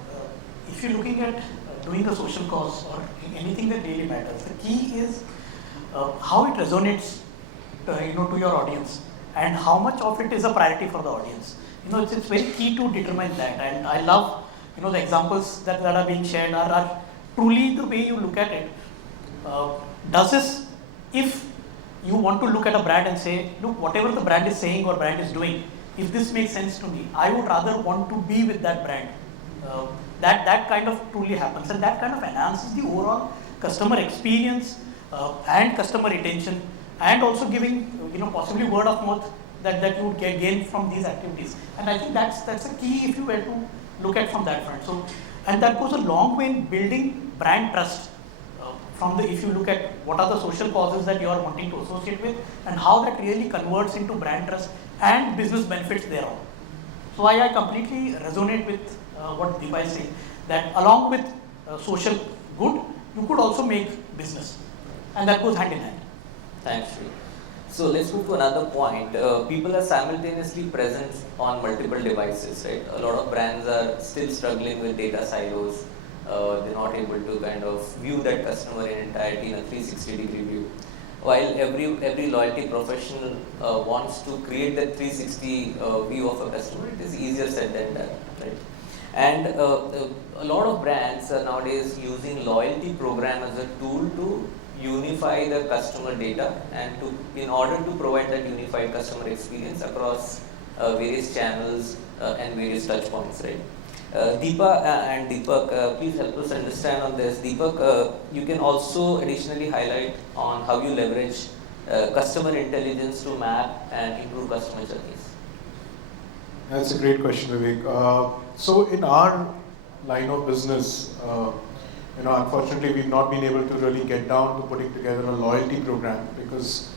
if you're looking at doing a social cause or anything that really matters, the key is how it resonates to your audience and how much of it is a priority for the audience. It's very key to determine that, and I love the examples that are being shared are truly the way you look at it. Does this, if you want to look at a brand and say, look, whatever the brand is saying or brand is doing, if this makes sense to me, I would rather want to be with that brand. That kind of truly happens, and that kind of enhances the overall customer experience and customer retention, and also giving possibly word of mouth that you would gain from these activities. And I think that's a key if you were to look at from that front. So, and that goes a long way in building brand trust. If you look at what are the social causes that you are wanting to associate with, and how that really converts into brand trust and business benefits thereof. So I completely resonate with what Deepa is saying, that along with social good, you could also make business, and that goes hand in hand. Thanks, Shri. So let's move to another point. People are simultaneously present on multiple devices, right? A lot of brands are still struggling with data silos. They're not able to kind of view that customer in entirety in a 360-degree view. While every loyalty professional wants to create that 360 view of a customer, it is easier said than done, right? And a lot of brands are nowadays using loyalty program as a tool to unify the customer data and in order to provide that unified customer experience across various channels and various touch points, right? Deepa and Deepak, please help us understand on this. Deepak, you can also additionally highlight on how you leverage customer intelligence to map and improve customer journeys. That's a great question, Vivek. So in our line of business, unfortunately, we've not been able to really get down to putting together a loyalty program because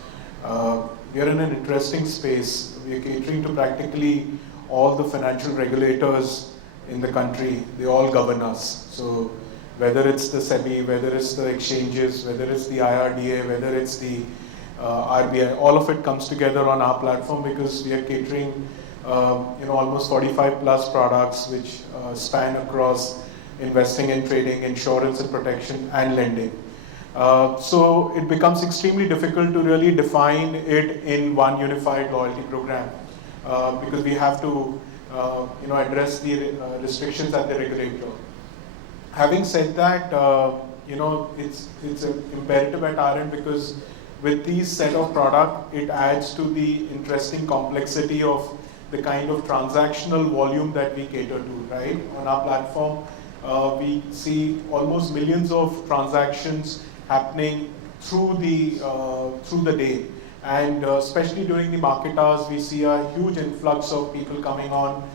we are in an interesting space. We are catering to practically all the financial regulators in the country. They all govern us. So whether it's the SEBI, whether it's the exchanges, whether it's the IRDA, whether it's the RBI, all of it comes together on our platform because we are catering almost 45 plus products which span across investing and trading, insurance and protection, and lending. So it becomes extremely difficult to really define it in one unified loyalty program because we have to address the restrictions at the regulator. Having said that, it's an imperative at our end because with these set of product, it adds to the interesting complexity of the kind of transactional volume that we cater to, right? On our platform, we see almost millions of transactions happening through the day, and especially during the market hours, we see a huge influx of people coming on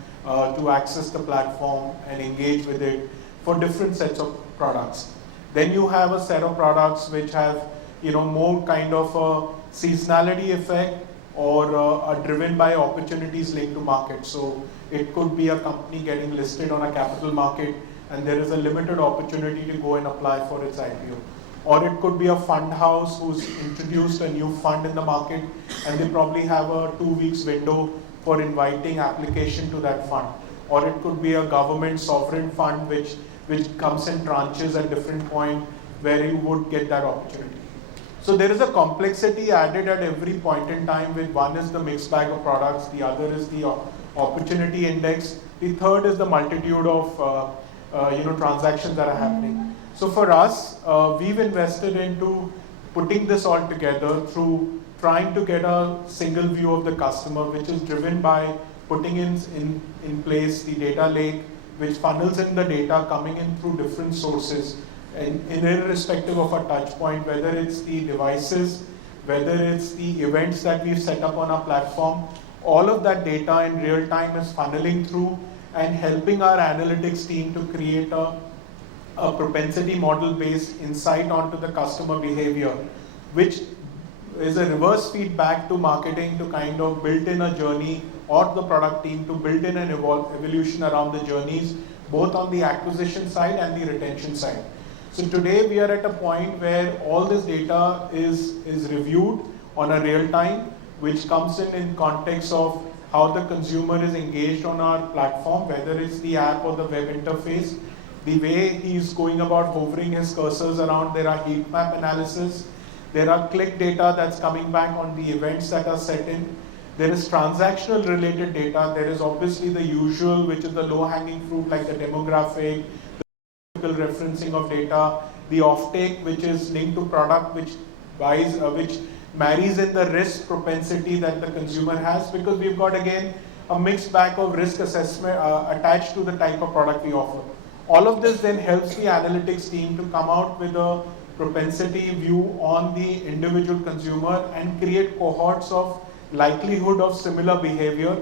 to access the platform and engage with it for different sets of products. Then you have a set of products which have more kind of a seasonality effect or are driven by opportunities linked to market. So it could be a company getting listed on a capital market and there is a limited opportunity to go and apply for its IPO. Or it could be a fund house who's introduced a new fund in the market, and they probably have a 2 weeks window for inviting application to that fund. Or it could be a government sovereign fund which comes in tranches at different point where you would get that opportunity. So there is a complexity added at every point in time, with one is the mixed bag of products, the other is the opportunity index, the third is the multitude of transactions that are happening. So for us, we've invested into putting this all together through trying to get a single view of the customer, which is driven by putting in place the data lake, which funnels in the data coming in through different sources, and irrespective of a touch point, whether it's the devices, whether it's the events that we've set up on our platform, all of that data in real time is funneling through and helping our analytics team to create a propensity model based insight onto the customer behavior, which is a reverse feedback to marketing to kind of build in a journey, or the product team to build in an evolution around the journeys, both on the acquisition side and the retention side. So today we are at a point where all this data is reviewed on a real time, which comes in context of how the consumer is engaged on our platform, whether it's the app or the web interface, the way he's going about hovering his cursors around. There are heat map analysis, there are click data that's coming back on the events that are set in. There is transactional related data. There is obviously the usual, which is the low hanging fruit, like the demographic, the referencing of data, the offtake, which is linked to product, which buys, which marries in the risk propensity that the consumer has, because we've got again a mixed bag of risk assessment attached to the type of product we offer. All of this then helps the analytics team to come out with a propensity view on the individual consumer and create cohorts of likelihood of similar behavior.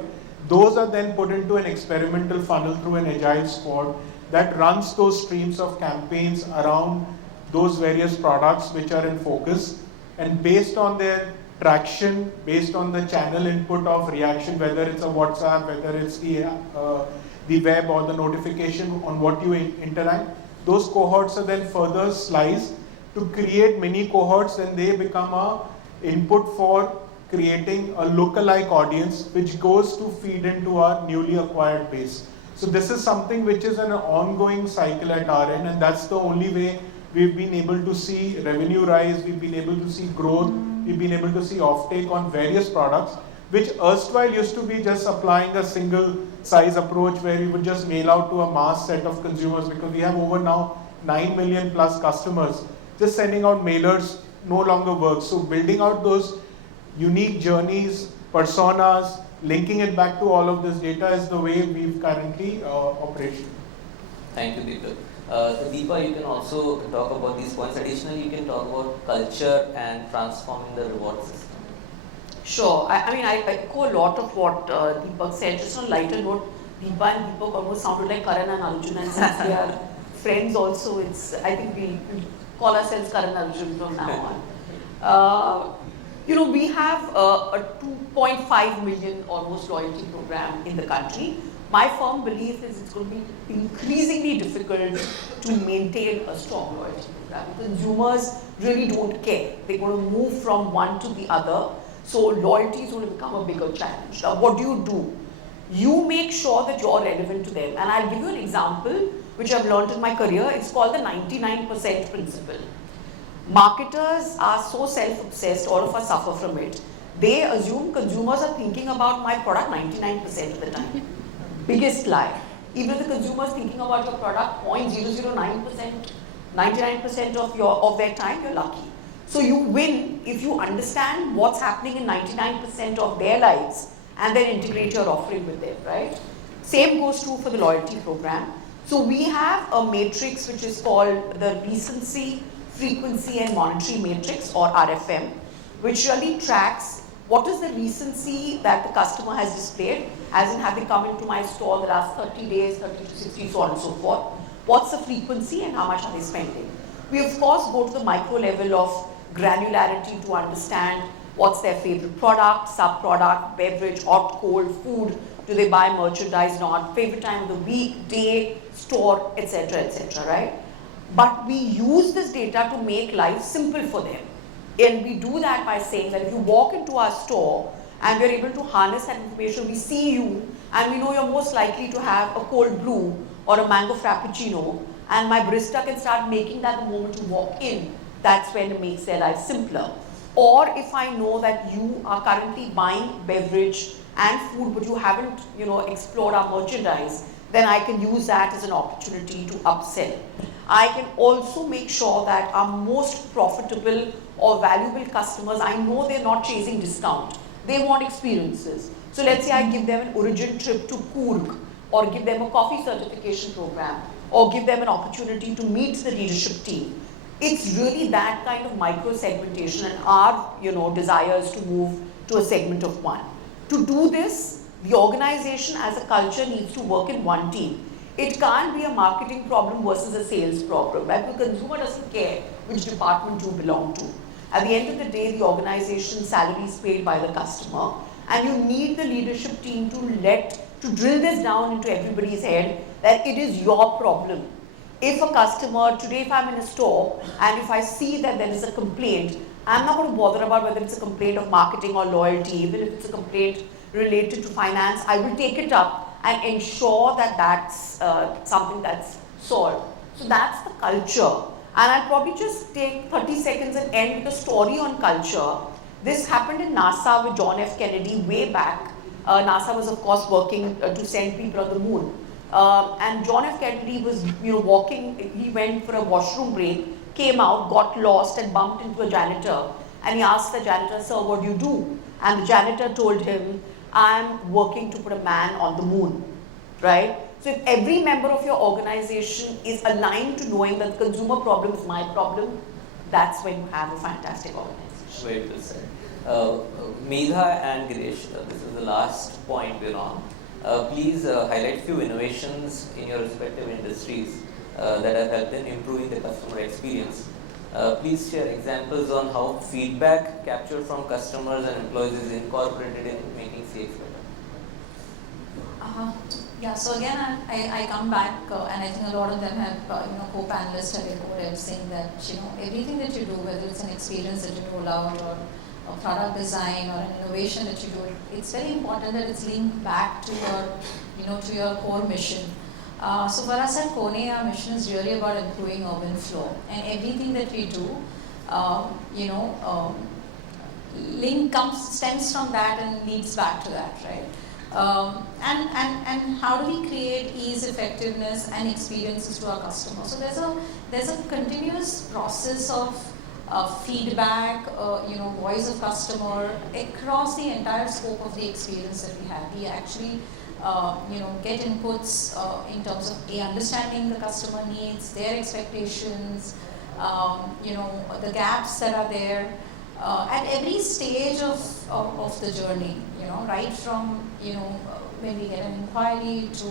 Those are then put into an experimental funnel through an agile squad that runs those streams of campaigns around those various products which are in focus, and based on their traction, based on the channel input of reaction, whether it's a WhatsApp, whether it's the web or the notification on what you interact, those cohorts are then further sliced to create mini cohorts, and they become a input for creating a lookalike audience which goes to feed into our newly acquired base. So this is something which is an ongoing cycle at our end, and that's the only way we've been able to see revenue rise, we've been able to see growth, we've been able to see offtake on various products, which erstwhile used to be just applying a single size approach where we would just mail out to a mass set of consumers, because we have over now 9 million plus customers. Just sending out mailers no longer works. So building out those unique journeys, personas, linking it back to all of this data is the way we've currently operate. Thank you, Deepak. Deepa, you can also talk about these points. Additionally, you can talk about culture and transforming the reward system. Sure. I echo a lot of what Deepak said. Just on a lighter note, Deepa and Deepak almost sounded like Karan and Arjun, and since we are friends also, I think we call ourselves Karan Arjun from now on. We have a 2.5 million almost loyalty program in the country. My firm belief is it's going to be increasingly difficult to maintain a strong loyalty program. Consumers really don't care. They're going to move from one to the other. So loyalty is going to become a bigger challenge. Now, what do? You make sure that you're relevant to them. And I'll give you an example which I've learned in my career. It's called the 99% principle. Marketers are so self-obsessed, all of us suffer from it. They assume consumers are thinking about my product 99% of the time. Biggest lie. Even if the consumer is thinking about your product 0.009%, 99% of their time, you're lucky. So you win if you understand what's happening in 99% of their lives and then integrate your offering with them, right? Same goes true for the loyalty program. So we have a matrix which is called the Recency, Frequency and Monetary Matrix, or RFM, which really tracks what is the recency that the customer has displayed, as in have they come into my store the last 30 days, 30 to 60, so on and so forth. What's the frequency and how much are they spending? We of course go to the micro level of granularity to understand what's their favorite product, sub-product, beverage, hot, cold, food, Do they buy merchandise? Not. Favorite time of the week, day, store, etc., right? But we use this data to make life simple for them. And we do that by saying that if you walk into our store and we're able to harness that information, we see you and we know you're most likely to have a cold brew or a mango frappuccino, and my barista can start making that the moment you walk in. That's when it makes their life simpler. Or if I know that you are currently buying beverage and food but you haven't explored our merchandise, then I can use that as an opportunity to upsell. I can also make sure that our most profitable or valuable customers, I know they're not chasing discount. They want experiences. So let's say I give them an origin trip to Coorg, or give them a coffee certification program, or give them an opportunity to meet the leadership team. It's really that kind of micro segmentation, and our desires to move to a segment of one. To do this, the organization as a culture needs to work in one team. It can't be a marketing problem versus a sales problem, right? The consumer doesn't care which department you belong to. At the end of the day, the organization's salary is paid by the customer, and you need the leadership team to drill this down into everybody's head that it is your problem. If a customer, today if I'm in a store and if I see that there is a complaint, I'm not going to bother about whether it's a complaint of marketing or loyalty. Even if it's a complaint related to finance, I will take it up and ensure that that's something that's solved. So that's the culture. And I'll probably just take 30 seconds and end with a story on culture. This happened in NASA with John F. Kennedy way back. NASA was of course working to send people on the moon. And John F. Kennedy was walking, he went for a washroom break, came out, got lost and bumped into a janitor. And he asked the janitor, "Sir, what do you do?" And the janitor told him, "I'm working to put a man on the moon," right? So if every member of your organization is aligned to knowing that the consumer problem is my problem, that's when you have a fantastic organization. Very well said. Medha and Girish, this is the last point we're on. Please highlight few innovations in your respective industries that have helped in improving the customer experience. Please share examples on how feedback captured from customers and employees is incorporated in making CX better. Yeah, so again, I come back and I think a lot of them have, co-panelists have recorded saying that, everything that you do, whether it's an experience that you roll out or a product design or an innovation that you do, it's very important that it's linked back to your, to your core mission. So for us at Kone, our mission is really about improving urban flow, and everything that we do, stems from that and leads back to that, right? And how do we create ease, effectiveness, and experiences to our customers? So there's a continuous process of feedback, voice of customer across the entire scope of the experience that we have. We actually, get inputs in terms of understanding the customer needs, their expectations, the gaps that are there at every stage of the journey. Right from when we get an inquiry to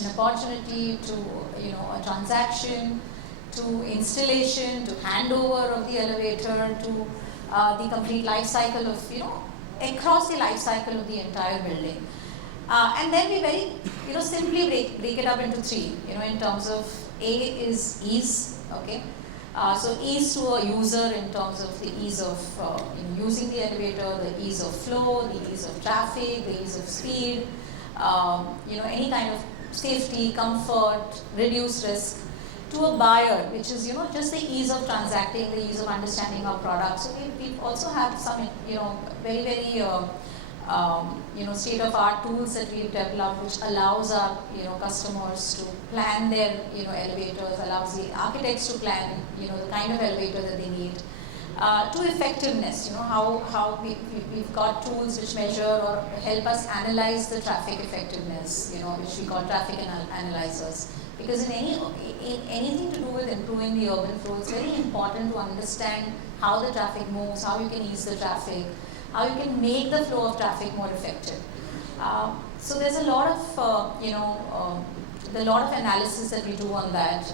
an opportunity to a transaction, to installation, to handover of the elevator, to the complete life cycle of, across the life cycle of the entire building. And then we very, simply break it up into three, in terms of A is ease, okay? So ease to a user in terms of the ease of using the elevator, the ease of flow, the ease of traffic, the ease of speed, any kind of safety, comfort, reduced risk. To a buyer, which is just the ease of transacting, the ease of understanding our product. So we also have some very very state-of-art tools that we've developed, which allows our customers to plan their elevators, allows the architects to plan the kind of elevator that they need. To effectiveness, how we've got tools which measure or help us analyze the traffic effectiveness, which we call traffic analyzers. Because in anything to do with improving the urban flow, it's very important to understand how the traffic moves, how you can ease the traffic, how you can make the flow of traffic more effective. So there's a lot of analysis that we do on that.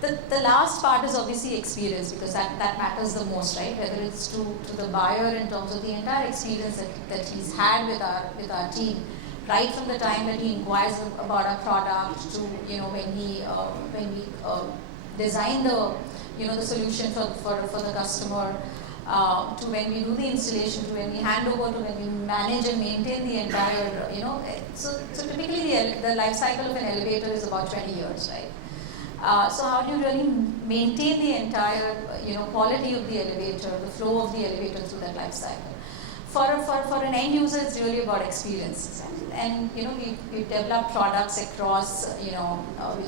The last part is obviously experience, because that matters the most, right? Whether it's to the buyer in terms of the entire experience that he's had with our team, right from the time that he inquires about our product to, when we design the, the solution for the customer, to when we do the installation, to when we hand over, to when we manage and maintain the entire, so typically the life cycle of an elevator is about 20 years, right? So how do you really maintain the entire, quality of the elevator, the flow of the elevator through that life cycle? For an end user, it's really about experiences, and we've developed products across, which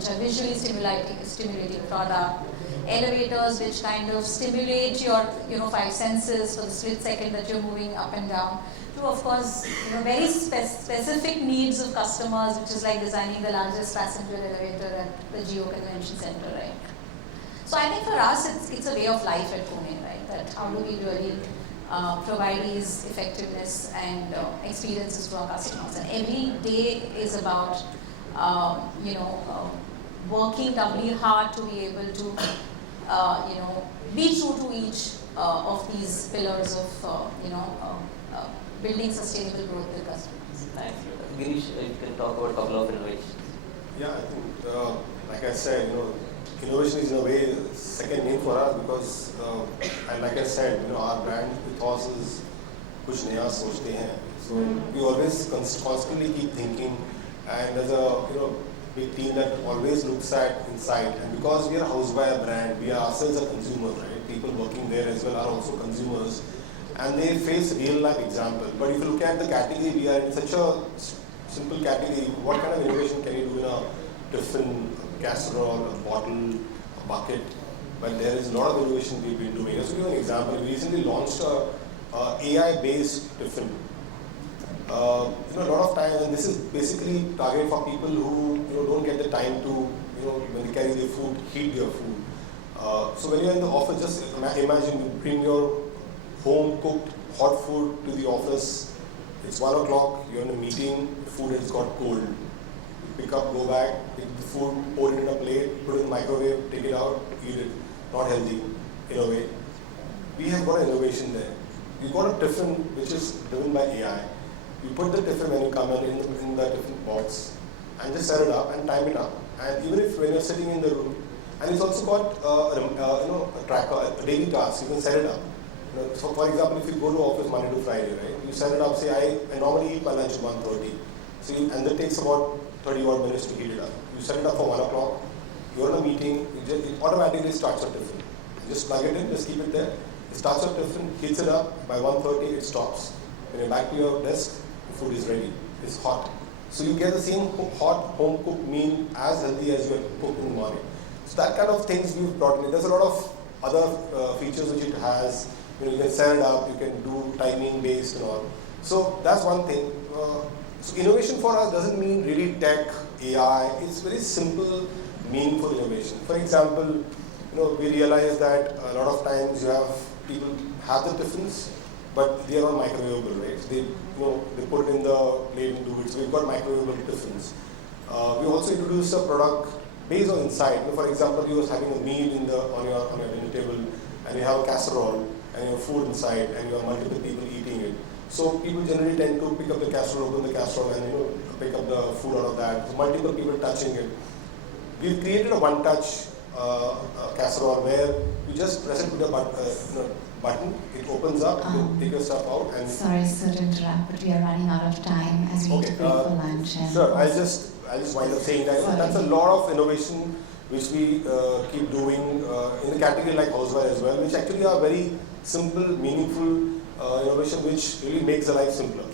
are visually stimulating product, elevators which kind of stimulate your, 5 senses for the split second that you're moving up and down, to of course, very specific needs of customers, which is like designing the largest passenger elevator at the Geo Convention Center, right? So I think for us, it's a way of life at Kone, right? That how do we really provide these effectiveness and experiences to our customers, and every day is about, working doubly hard to be able to, be true to each of these pillars of, building sustainable growth with customers. Thanks. Girish, you can talk about a couple of innovations. Yeah, I think, like I said, innovation is in a way second name for us because, and like I said, our brand ethos is kuch naya sochte hain. So we always constantly keep thinking, and as a big team that always looks at insight. And because we are a Houseware brand, we are ourselves a consumer, right? People working there as well are also consumers, and they face real life example. But if you look at the category, we are in such a simple category. What kind of innovation can you do in a different casserole, a bottle, a bucket? But there is a lot of innovation we've been doing. Just to give you an example, we recently launched a AI-based tiffin. A lot of times, and this is basically targeted for people who don't get the time to, when they carry their food, heat their food. So when you're in the office, just imagine you bring your home-cooked hot food to the office. It's 1 o'clock, you're in a meeting, the food has got cold. You pick up, go back, pick the food, pour it in a plate, put it in the microwave, take it out, eat it. Not healthy, in a way. We have got an innovation there. We've got a tiffin which is driven by AI. You put the tiffin when you come in the tiffin box and just set it up and time it up. And even if when you're sitting in the room, and it's also got a tracker, a daily task, you can set it up. So for example, if you go to office Monday to Friday, right, you set it up, say I normally eat my lunch at 1:30. So and that takes about 30 odd minutes to heat it up. You set it up for 1 o'clock, you're in a meeting, it automatically starts your tiffin. You just plug it in, just keep it there. It starts your tiffin, heats it up, by 1:30 it stops. When you're back to your desk, the food is ready, it's hot. So you get the same hot home cooked meal as healthy as you had cooked in the morning. So that kind of things we've brought in. There's a lot of other features which it has. You can set it up, you can do timing based and all. So that's one thing. So innovation for us doesn't mean really tech, AI. It's very simple, meaningful innovation. For example, we realize that a lot of times people have the tiffins, but they are not microwavable, right? They put it in the plate and do it. So we've got microwavable tiffins. We also introduced a product based on insight. For example, you was having a meal on your dinner table, and you have a casserole and you have food inside, and you have multiple people eating it. So people generally tend to pick up the casserole, open the casserole, and pick up the food out of that. So multiple people touching it. We've created a one-touch casserole where you just press it with a button, it opens up, you take your stuff out, and sorry to interrupt, but we are running out of time as we need to break for lunch. Sure, I'll just wind up saying that that's a lot of innovation which we keep doing in the category like Houseware as well, which actually are very simple, meaningful innovation which really makes the life simpler.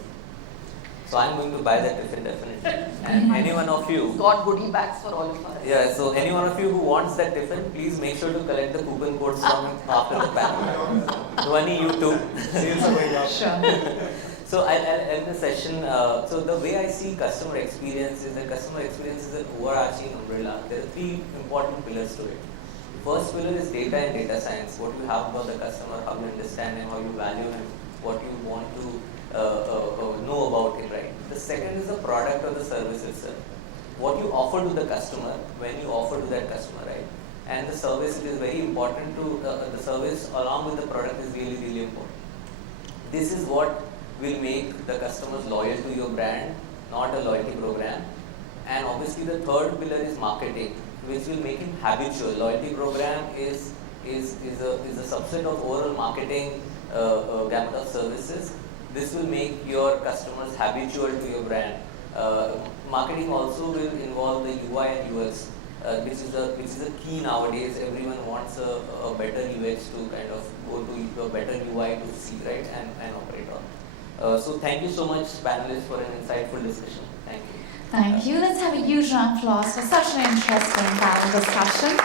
So I'm going to buy that tiffin definitely. And any one of you got goodie bags for all of us. Yeah, so any one of you who wants that tiffin, please make sure to collect the coupon codes from after the panel. Dhwani, you too. Sales are going up. Sure. So I'll end the session. So the way I see customer experience is that customer experience is an overarching umbrella. There are 3 important pillars to it. The first pillar is data and data science. What you have about the customer, how you understand him, how you value him, what you want to know about him, right? The second is the product or the service itself. What you offer to the customer, when you offer to that customer, right? And the service, it is very important to, the service along with the product is really, really important. This is what will make the customers loyal to your brand not a loyalty program. And obviously the third pillar is marketing, which will make him habitual. Loyalty program is a subset of overall marketing gamut of services. This will make your customers habitual to your brand. Marketing also will involve the UI and UX, which is a key nowadays. Everyone wants a better UX to kind of go to a better UI to see, right, and operate on. So thank you so much, panelists, for an insightful discussion. Thank you. Thank you. Let's have a huge round of applause for such an interesting panel discussion.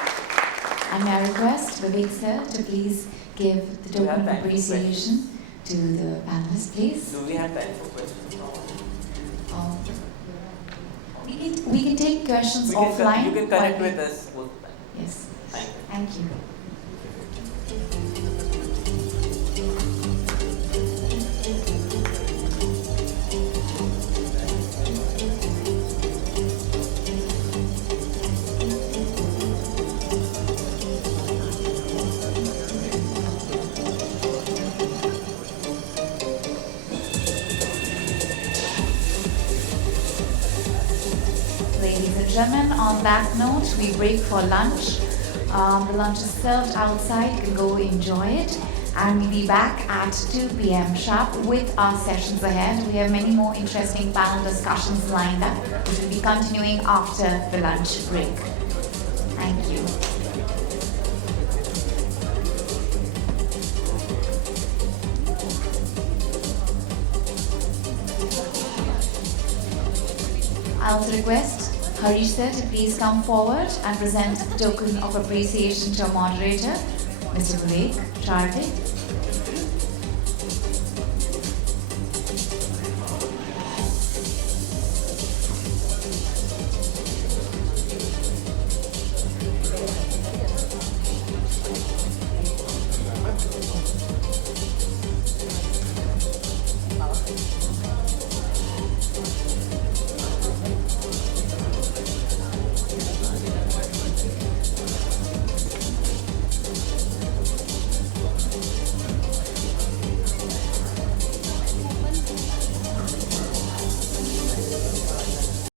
And may I request Vivek sir to please give the token of appreciation to the panelists, please. Do we have time for questions now? We can take questions offline. You can connect with us both times. Yes. Thank you. Thank you. Ladies and gentlemen, on that note, we break for lunch. The lunch is served outside, you can go enjoy it. And we'll be back at 2 p.m. sharp with our sessions ahead. We have many more interesting panel discussions lined up, which will be continuing after the lunch break. Thank you. I also request Harish sir to please come forward and present a token of appreciation to our moderator, Mr. Vivek, Charde.